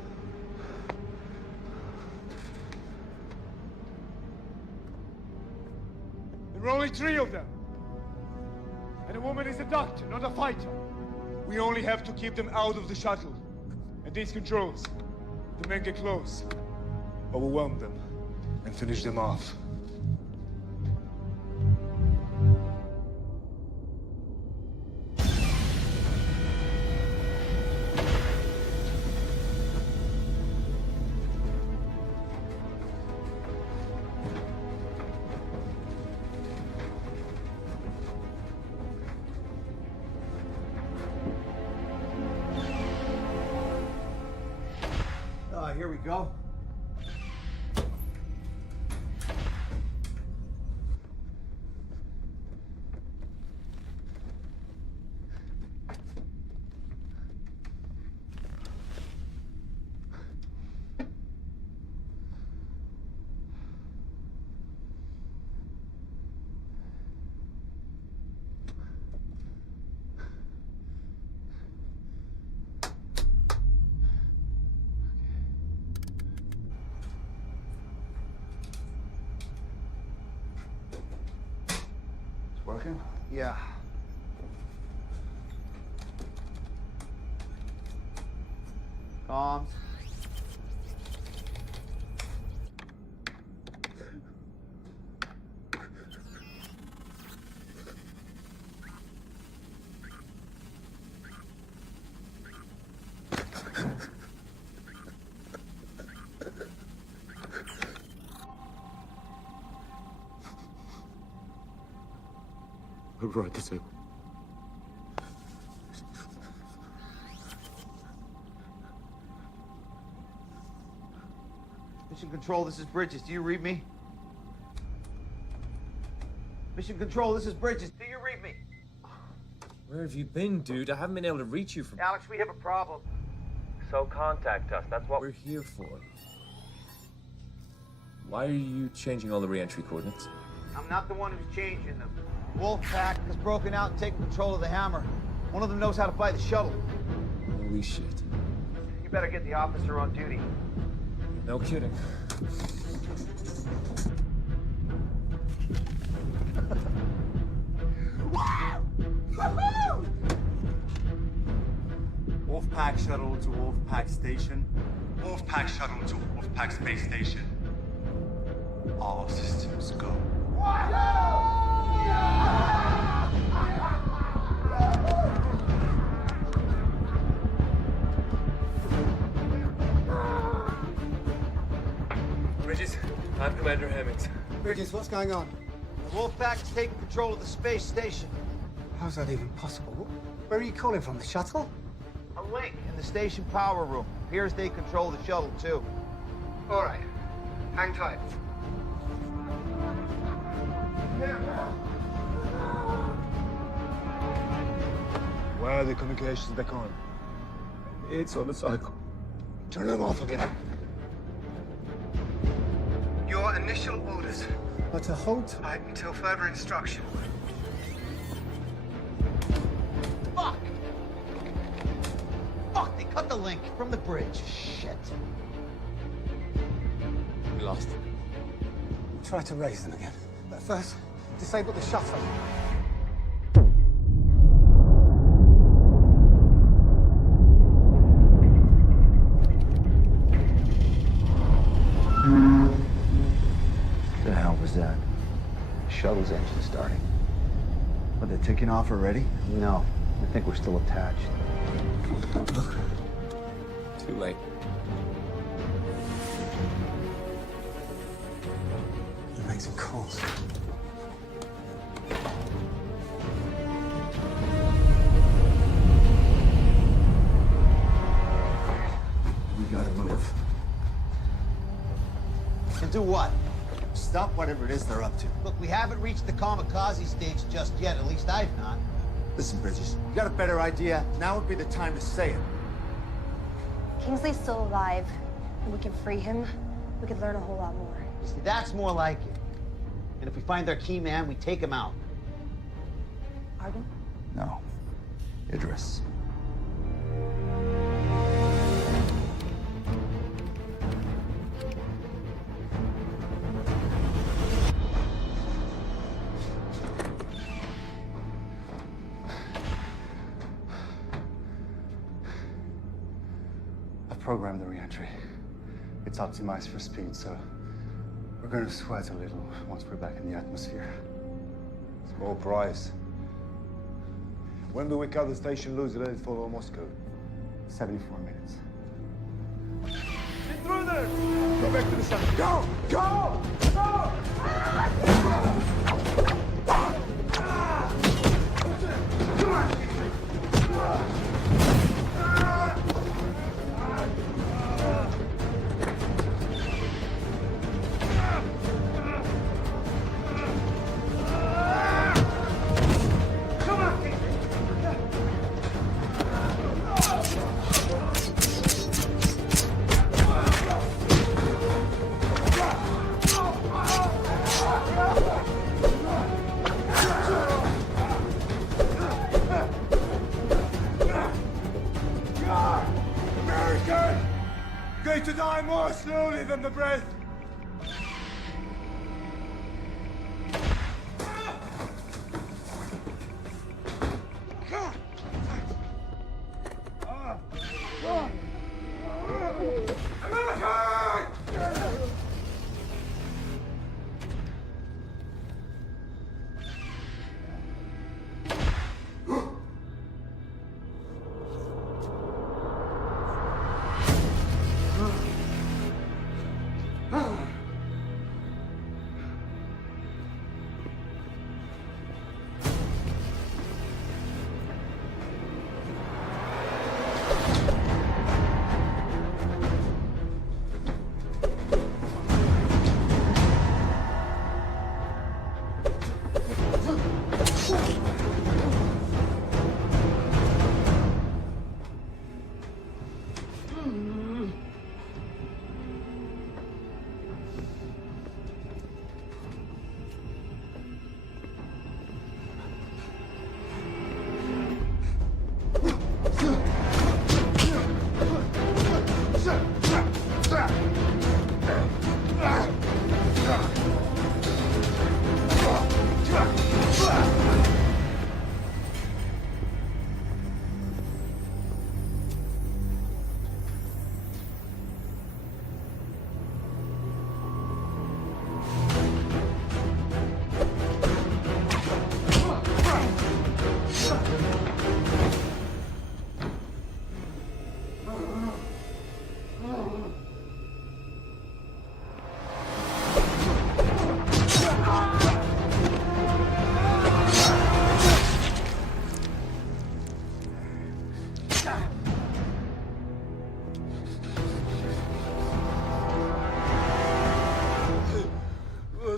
There are only 3 of them. And the woman is a doctor, not a fighter. We only have to keep them out of the shuttle. And these controls. The men get close. Overwhelm them and finish them off. Here we go. Working? Yeah. Comms. Right, disabled. Mission Control, this is Bridges. Do you read me? Mission Control, this is Bridges. Do you read me? Where have you been, dude? I haven't been able to reach you for... Alex, we have a problem. So contact us. That's what we're here for. Why are you changing all the re-entry coordinates? I'm not the one who's changing them. Wolfpack has broken out and taken control of the Hammer. One of them knows how to fly the shuttle. Holy shit. You better get the officer on duty. No kidding. Wolfpack shuttle to Wolfpack station. Wolfpack shuttle to Wolfpack space station. All systems go. Bridges, I'm Commander Hemmings. Bridges, what's going on? Wolfpack is taking control of the space station. How's that even possible? Where are you calling from, the shuttle? A link in the station power room. Appears they control the shuttle, too. All right. Hang tight. Where are the communications back on? It's on the cycle. Turn them off again. Your initial orders are to hold tight until further instruction. Fuck! Fuck, they cut the link from the bridge. Shit. We lost. Try to raise them again. But first, disable the shuttle. The hell was that? Shuttle's engine starting. Are they taking off already? No. I think we're still attached. Too late. You make some calls. We gotta move. And do what? Stop whatever it is they're up to. Look, we haven't reached the kamikaze stage just yet. At least I've not. Listen, Bridges, you got a better idea? Now would be the time to say it. Kingsley's still alive, and we can free him. We could learn a whole lot more. You see, that's more like it. And if we find their key man, we take him out. Arden? No. Idris. I've programmed the re-entry. It's optimized for speed, so we're going to sweat a little once we're back in the atmosphere. Small price. When do we cut the station loose and let it follow Moscow? 74 minutes. Get through there! Go back to the sun. Go! Go! Go! Come on! Going to die more slowly than the breath.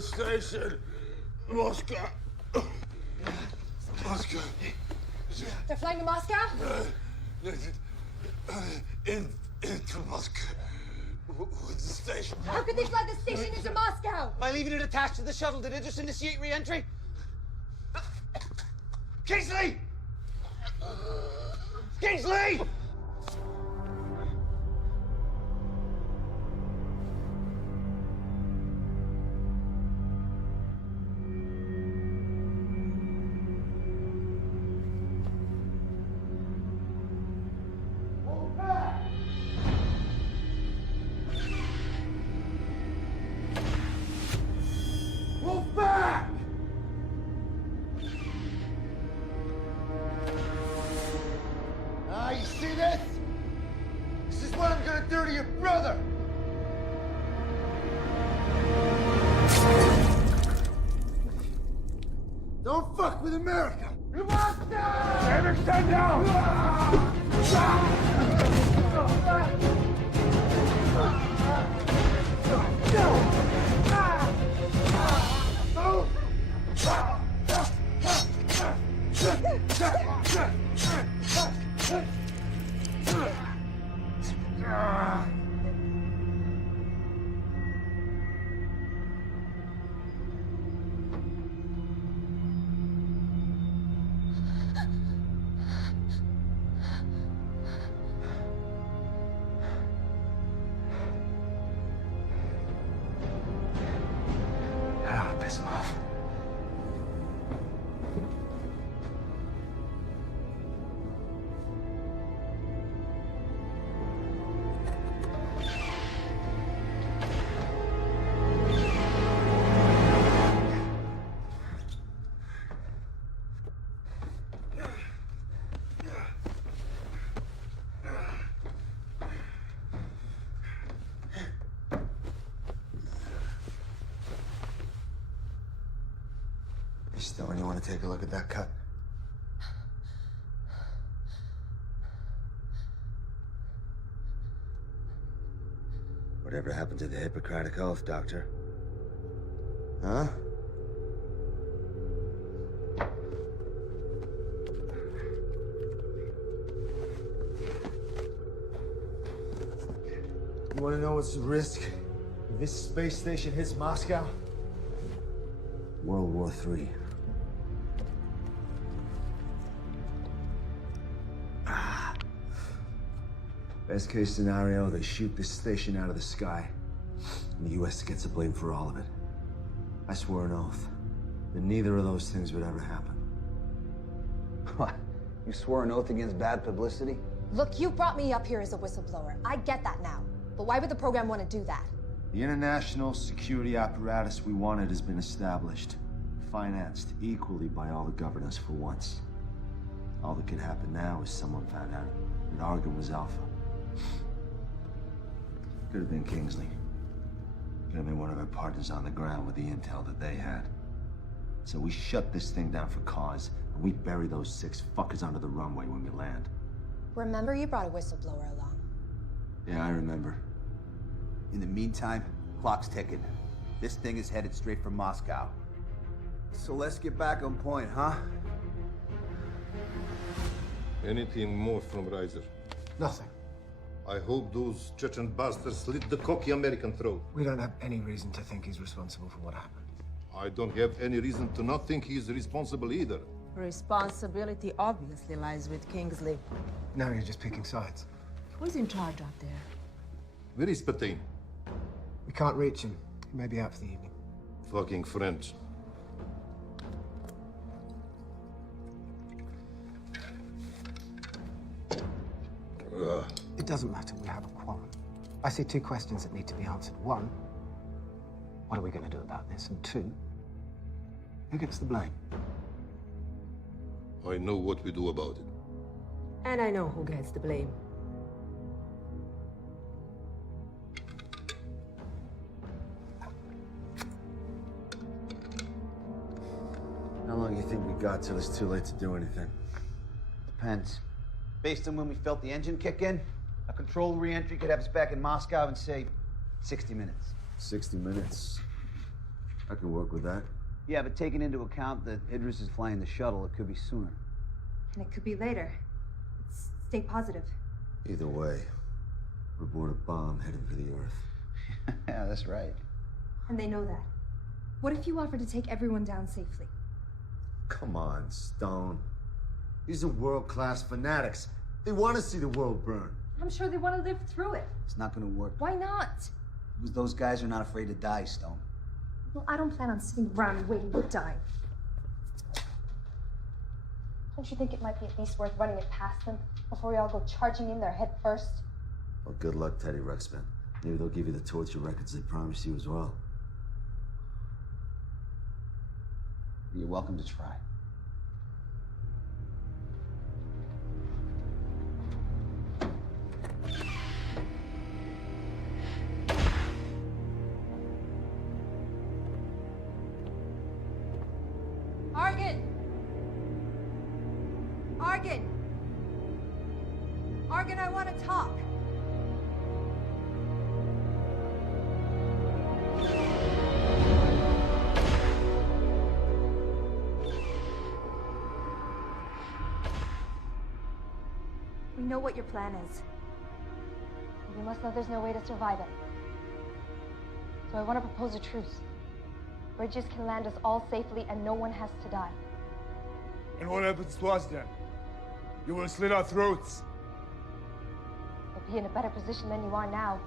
Station, Moscow. Moscow. They're flying to Moscow? Into Moscow. What's the station? How could they fly the station into Moscow? By leaving it attached to the shuttle, did it just initiate re-entry? Kingsley! Kingsley! Don't fuck with America! David, stand Piss him off. Still, you want to take a look at that cut? Whatever happened to the Hippocratic Oath, Doctor? Huh? You want to know what's the risk if this space station hits Moscow? World War III. Best case scenario, they shoot this station out of the sky, and the US gets the blame for all of it. I swore an oath that neither of those things would ever happen. What? You swore an oath against bad publicity? Look, you brought me up here as a whistleblower. I get that now. But why would the program want to do that? The international security apparatus we wanted has been established, financed equally by all the governors for once. All that could happen now is someone found out that Argon was Alpha. Could have been Kingsley. Could have been one of our partners on the ground with the intel that they had. So we shut this thing down for cause, and we bury those 6 fuckers under the runway when we land. Remember you brought a whistleblower along. Yeah, I remember. In the meantime, clock's ticking. This thing is headed straight for Moscow. So let's get back on point, huh? Anything more from Reiser? Nothing. I hope those Chechen bastards slit the cocky American throat. We don't have any reason to think he's responsible for what happened. I don't have any reason to not think he's responsible either. Responsibility obviously lies with Kingsley. Now you're just picking sides. Who's in charge out there? Where is Petain? We can't reach him. He may be out for the evening. Fucking French. It doesn't matter, we have a quarrel. I see 2 questions that need to be answered. 1, what are we going to do about this? And 2, who gets the blame? I know what we do about it. And I know who gets the blame. How long do you think we got till it's too late to do anything? Depends. Based on when we felt the engine kick in, a controlled re-entry could have us back in Moscow in, say, 60 minutes. 60 minutes. I can work with that. Yeah, but taking into account that Idris is flying the shuttle, it could be sooner. And it could be later. Stay positive. Either way, we're aboard a bomb headed for the Earth. Yeah, that's right. And they know that. What if you offer to take everyone down safely? Come on, Stone. These are world-class fanatics. They want to see the world burn. I'm sure they want to live through it. It's not gonna work. Why not? Because those guys are not afraid to die, Stone. Well, I don't plan on sitting around and waiting to die. Don't you think it might be at least worth running it past them before we all go charging in there head first? Well, good luck, Teddy Ruxpin. Maybe they'll give you the torture records they promised you as well. You're welcome to try. Argan! Argan! Argan, I want to talk. We know what your plan is. You must know there's no way to survive it. So I want to propose a truce. Bridges can land us all safely and no one has to die. And what happens to us then? You will slit our throats. You'll be in a better position than you are now.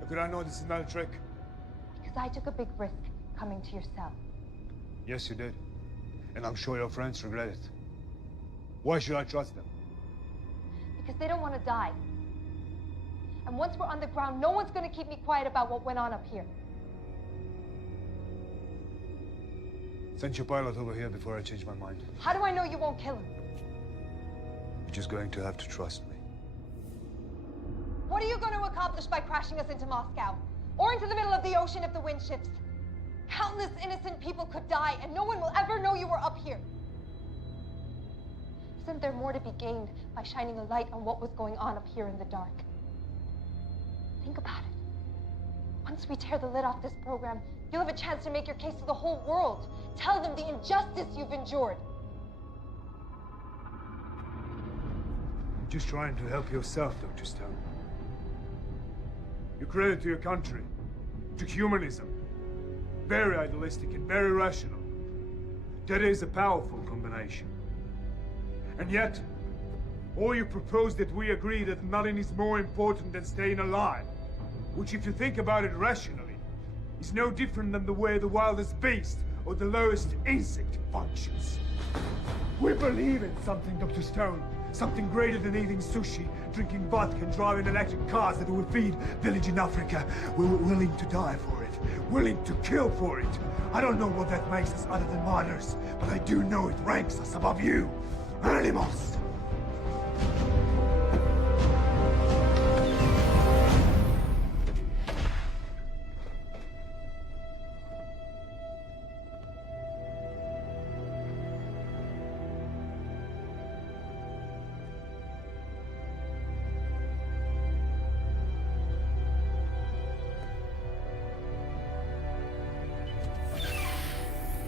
How could I know this is not a trick? Because I took a big risk coming to your cell. Yes, you did. And I'm sure your friends regret it. Why should I trust them? Because they don't want to die. And once we're on the ground, no one's going to keep me quiet about what went on up here. Send your pilot over here before I change my mind. How do I know you won't kill him? You're just going to have to trust me. What are you going to accomplish by crashing us into Moscow? Or into the middle of the ocean if the wind shifts? Countless innocent people could die, and no one will ever know you were up here. Isn't there more to be gained by shining a light on what was going on up here in the dark? Think about it. Once we tear the lid off this program, you'll have a chance to make your case to the whole world. Tell them the injustice you've endured. You're just trying to help yourself, Dr. Stone. You credit to your country, to humanism. Very idealistic and very rational. That is a powerful combination. And yet, or you propose that we agree that nothing is more important than staying alive, which, if you think about it rationally, is no different than the way the wildest beast or the lowest insect functions. We believe in something, Dr. Stone. Something greater than eating sushi, drinking vodka, and driving electric cars that will feed village in Africa. We were willing to die for it, willing to kill for it. I don't know what that makes us other than martyrs, but I do know it ranks us above you, animals.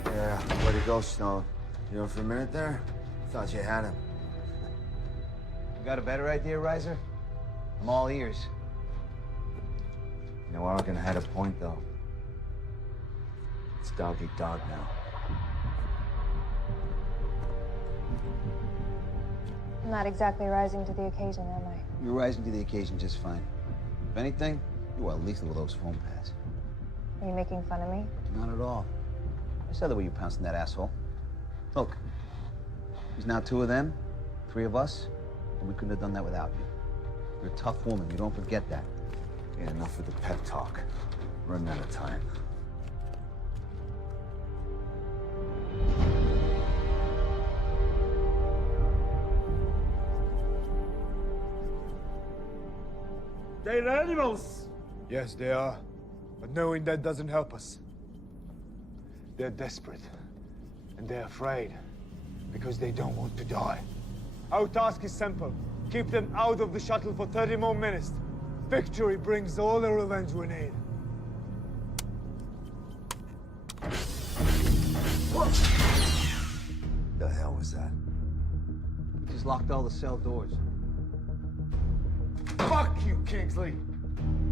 Yeah, where'd he go, Stone? You know, for a minute there, thought you had him. You got a better idea, Riser? I'm all ears. You know, Argan had a point, though. It's dog-eat-dog now. I'm not exactly rising to the occasion, am I? You're rising to the occasion just fine. If anything, you are lethal with those phone pads. Are you making fun of me? Not at all. I saw the way you pounced on that asshole. Look, there's now 2 of them, 3 of us, and we couldn't have done that without you. You're a tough woman, you don't forget that. Yeah, enough with the pep talk. Running out of time. They're animals! Yes, they are. But knowing that doesn't help us. They're desperate. And they're afraid. Because they don't want to die. Our task is simple. Keep them out of the shuttle for 30 more minutes. Victory brings all the revenge we need. The hell was that? Just locked all the cell doors. Fuck you, Kingsley!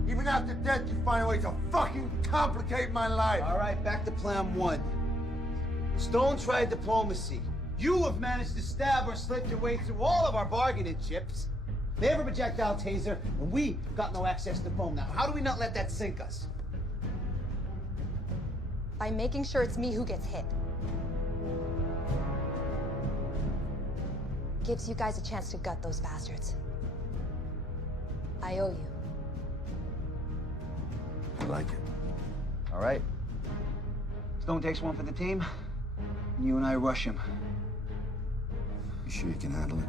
Even after death, you find a way to fucking complicate my life! All right, back to plan one. Stone tried diplomacy. You have managed to stab or slip your way through all of our bargaining chips. They have a projectile taser, and we got no access to phone now. How do we not let that sink us? By making sure it's me who gets hit. Gives you guys a chance to gut those bastards. I owe you. I like it. All right. Stone takes one for the team, and you and I rush him. You sure you can handle it?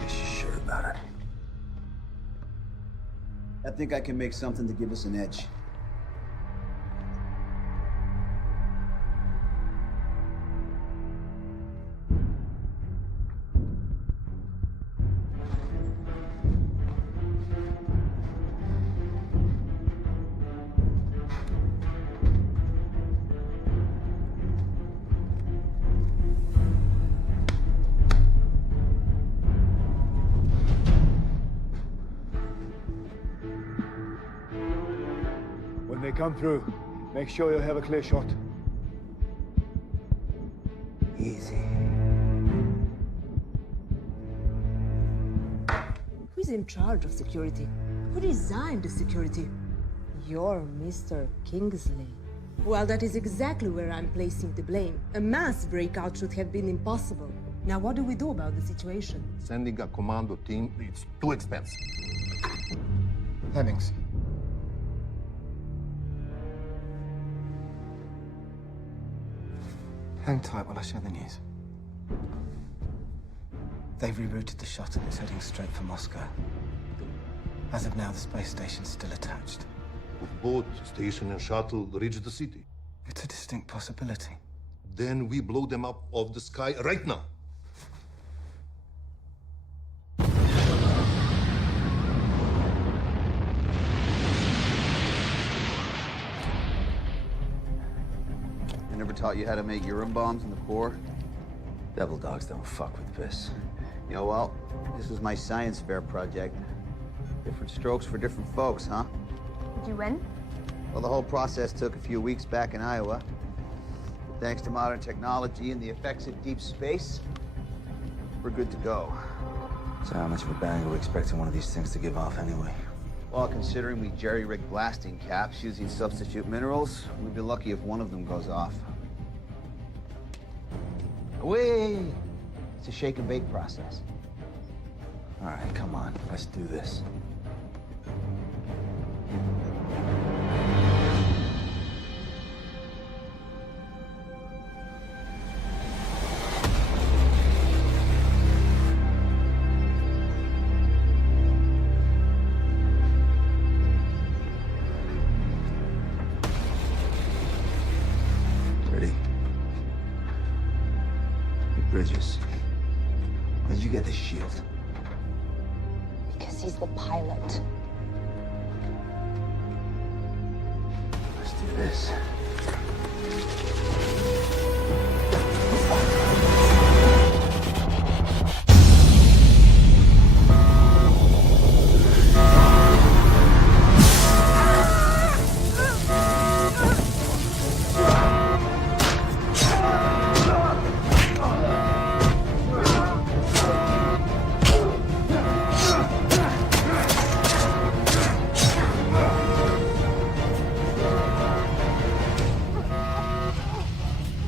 Guess you're sure about it. I think I can make something to give us an edge. When they come through, make sure you have a clear shot. Easy. Who's in charge of security? Who designed the security? You're Mr. Kingsley. Well, that is exactly where I'm placing the blame. A mass breakout should have been impossible. Now, what do we do about the situation? Sending a commando team, it's too expensive. Hemmings. Hang tight while I share the news. They've rerouted the shuttle. It's heading straight for Moscow. As of now, the space station's still attached. If both station and shuttle reach the city, It's a distinct possibility. then we blow them up off the sky right now. I never taught you how to make urine bombs in the Corps. Devil dogs don't fuck with piss. You know, well, this was my science fair project. Different strokes for different folks, huh? Did you win? Well, the whole process took a few weeks back in Iowa. But thanks to modern technology and the effects of deep space, we're good to go. So how much of a bang are we expecting one of these things to give off anyway? Well, considering we jerry-rig blasting caps using substitute minerals, we'd be lucky if one of them goes off. Wait! It's a shake and bake process. All right, come on, let's do this. Ready? Hey, Bridges. Where'd you get the shield? Because he's the pilot. Let's do this.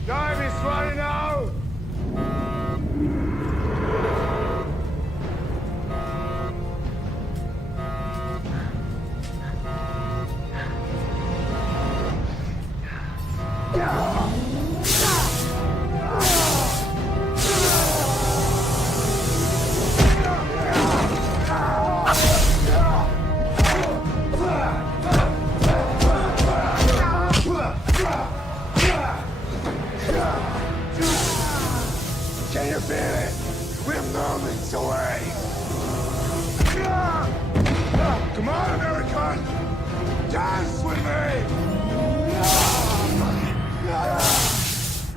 Time is running out! you feel it? We're moments away. Come on, American! Dance with me!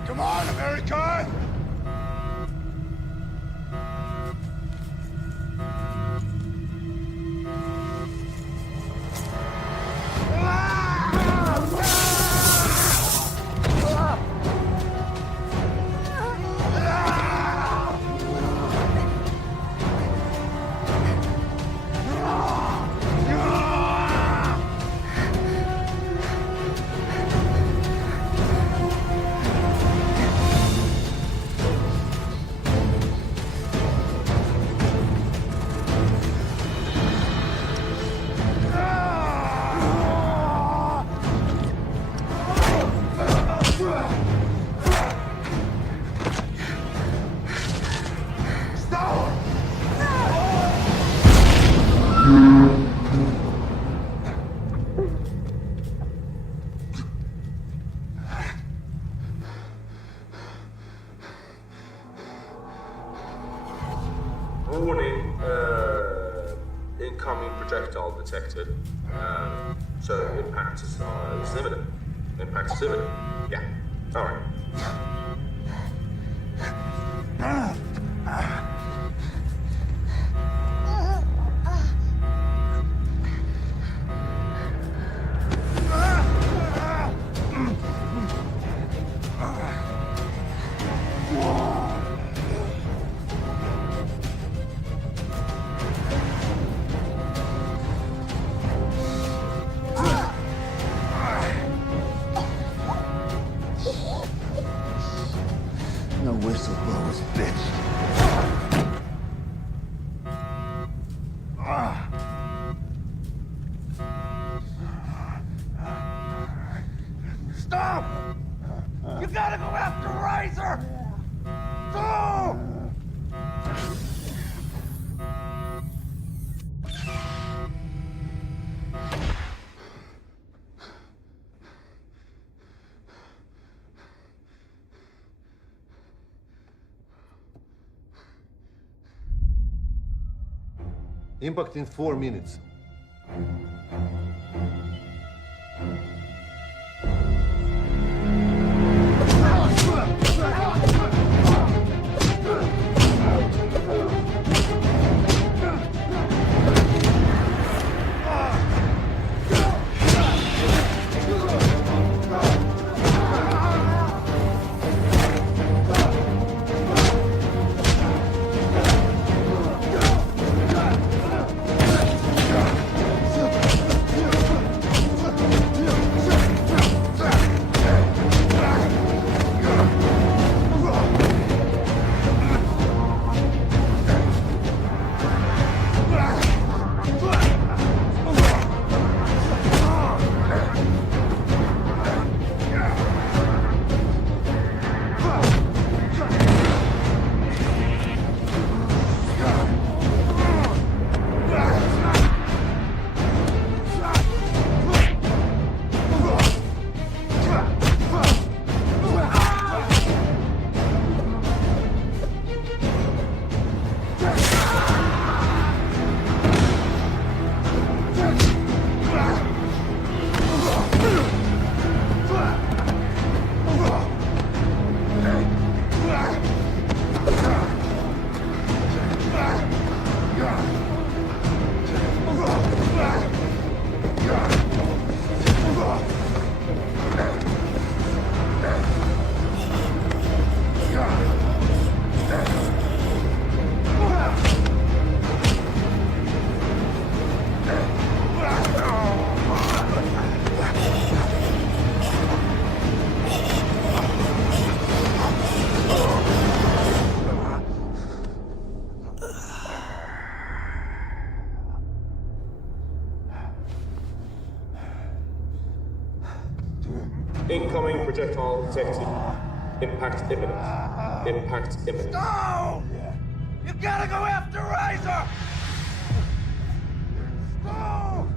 Come on, American! Warning, incoming projectile detected. So impact is imminent. Impact is imminent. Yeah. All right. No whistleblowers, bitch. Stop! You gotta go after Razor! Go! Impact in 4 minutes. Incoming projectile detected. Impact imminent. Impact imminent. No! You gotta go after Razor! No!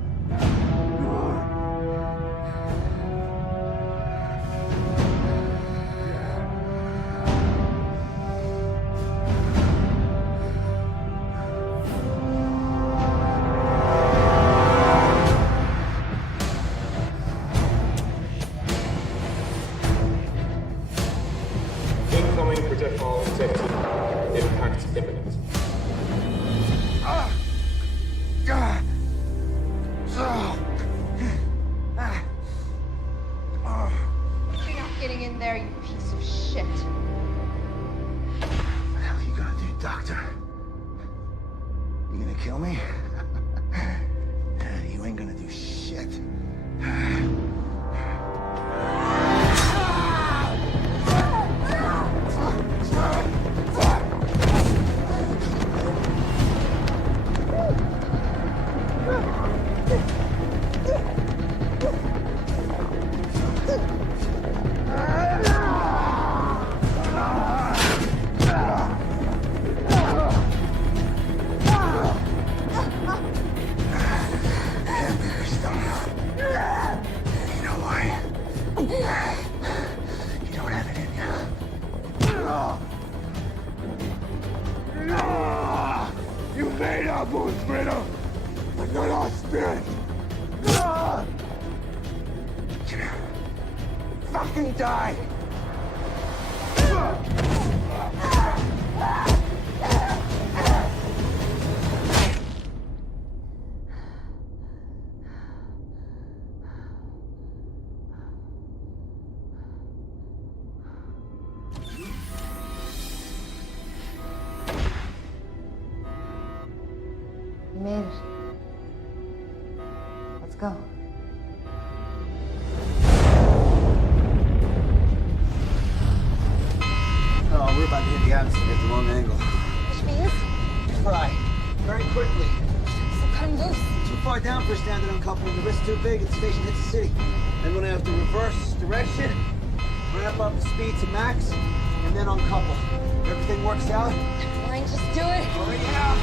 Incoming projectile detected. Impact imminent. You're not getting in there, you piece of shit. What the hell are you gonna do, Doctor? You gonna kill me? You ain't gonna do shit. You made our bones brittle, but not our spirit. Fucking die! You made it. Let's go. Oh, we're about to hit the atmosphere at the wrong angle. Which means? Fry. Very quickly. So cut him loose. Too far down for a standard uncoupling. The risk's too big. The station hits the city. Then we're gonna have to reverse direction, ramp up the speed to max, and then uncouple. If everything works out. Fine, just do it. Hurry out.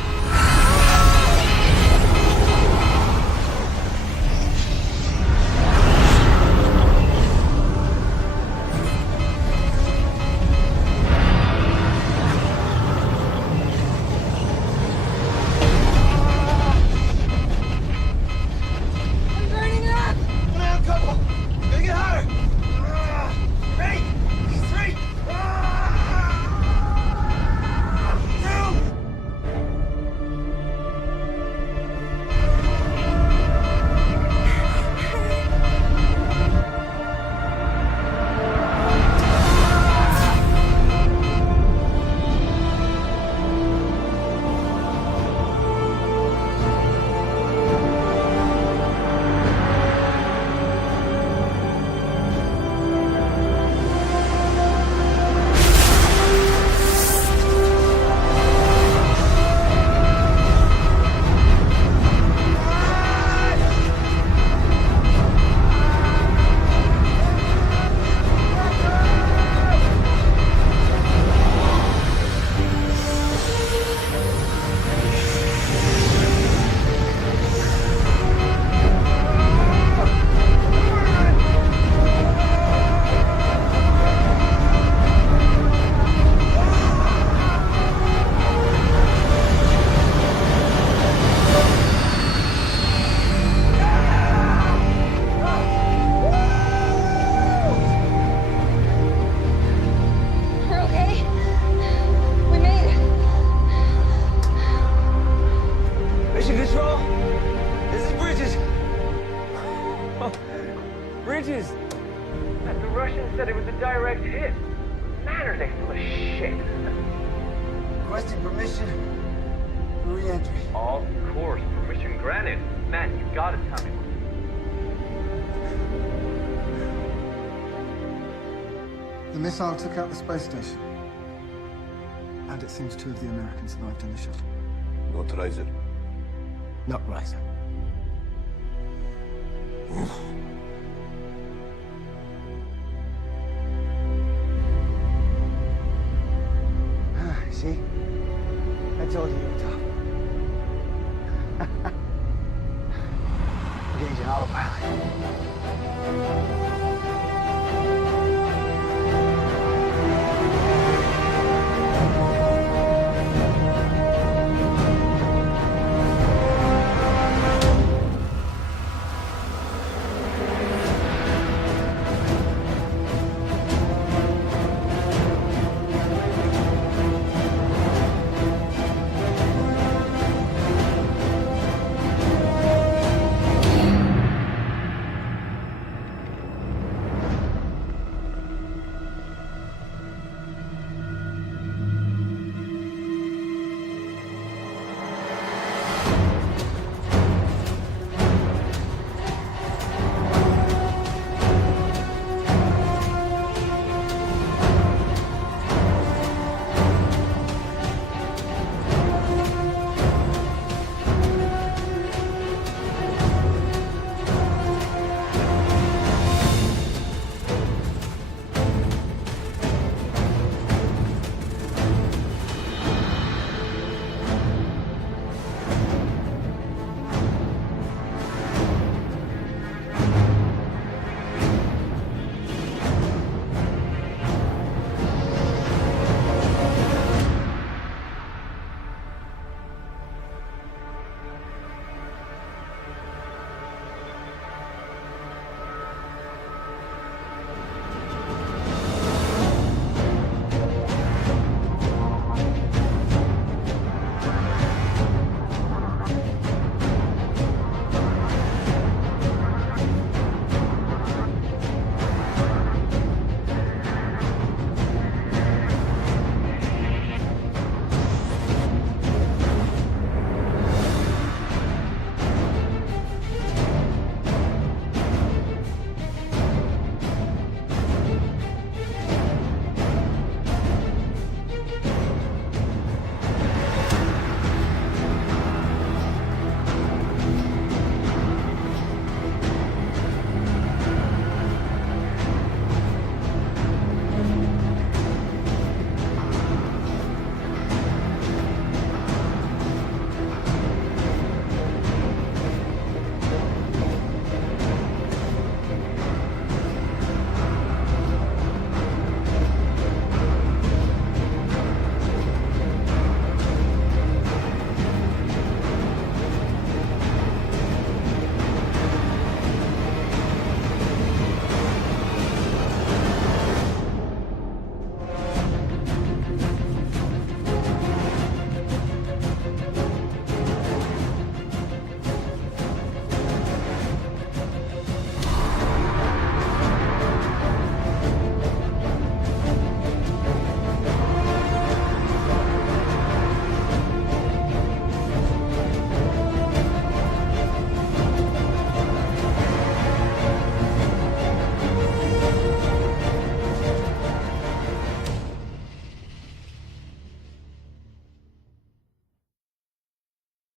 I'm burning up. Come on, uncouple. Gonna get hotter. Ready? 3, 2. We're okay. We made it. Mission Control, this is Bridges. Oh, Bridges. The Russians said it was a direct hit. Man, are they full of shit. Requesting permission for re-entry. Of course, permission granted. Man, you gotta tell me. The missile took out the space station. And it seems 2 of the Americans survived in the shuttle. Not Riser. Not Riser. See? I told you you were tough.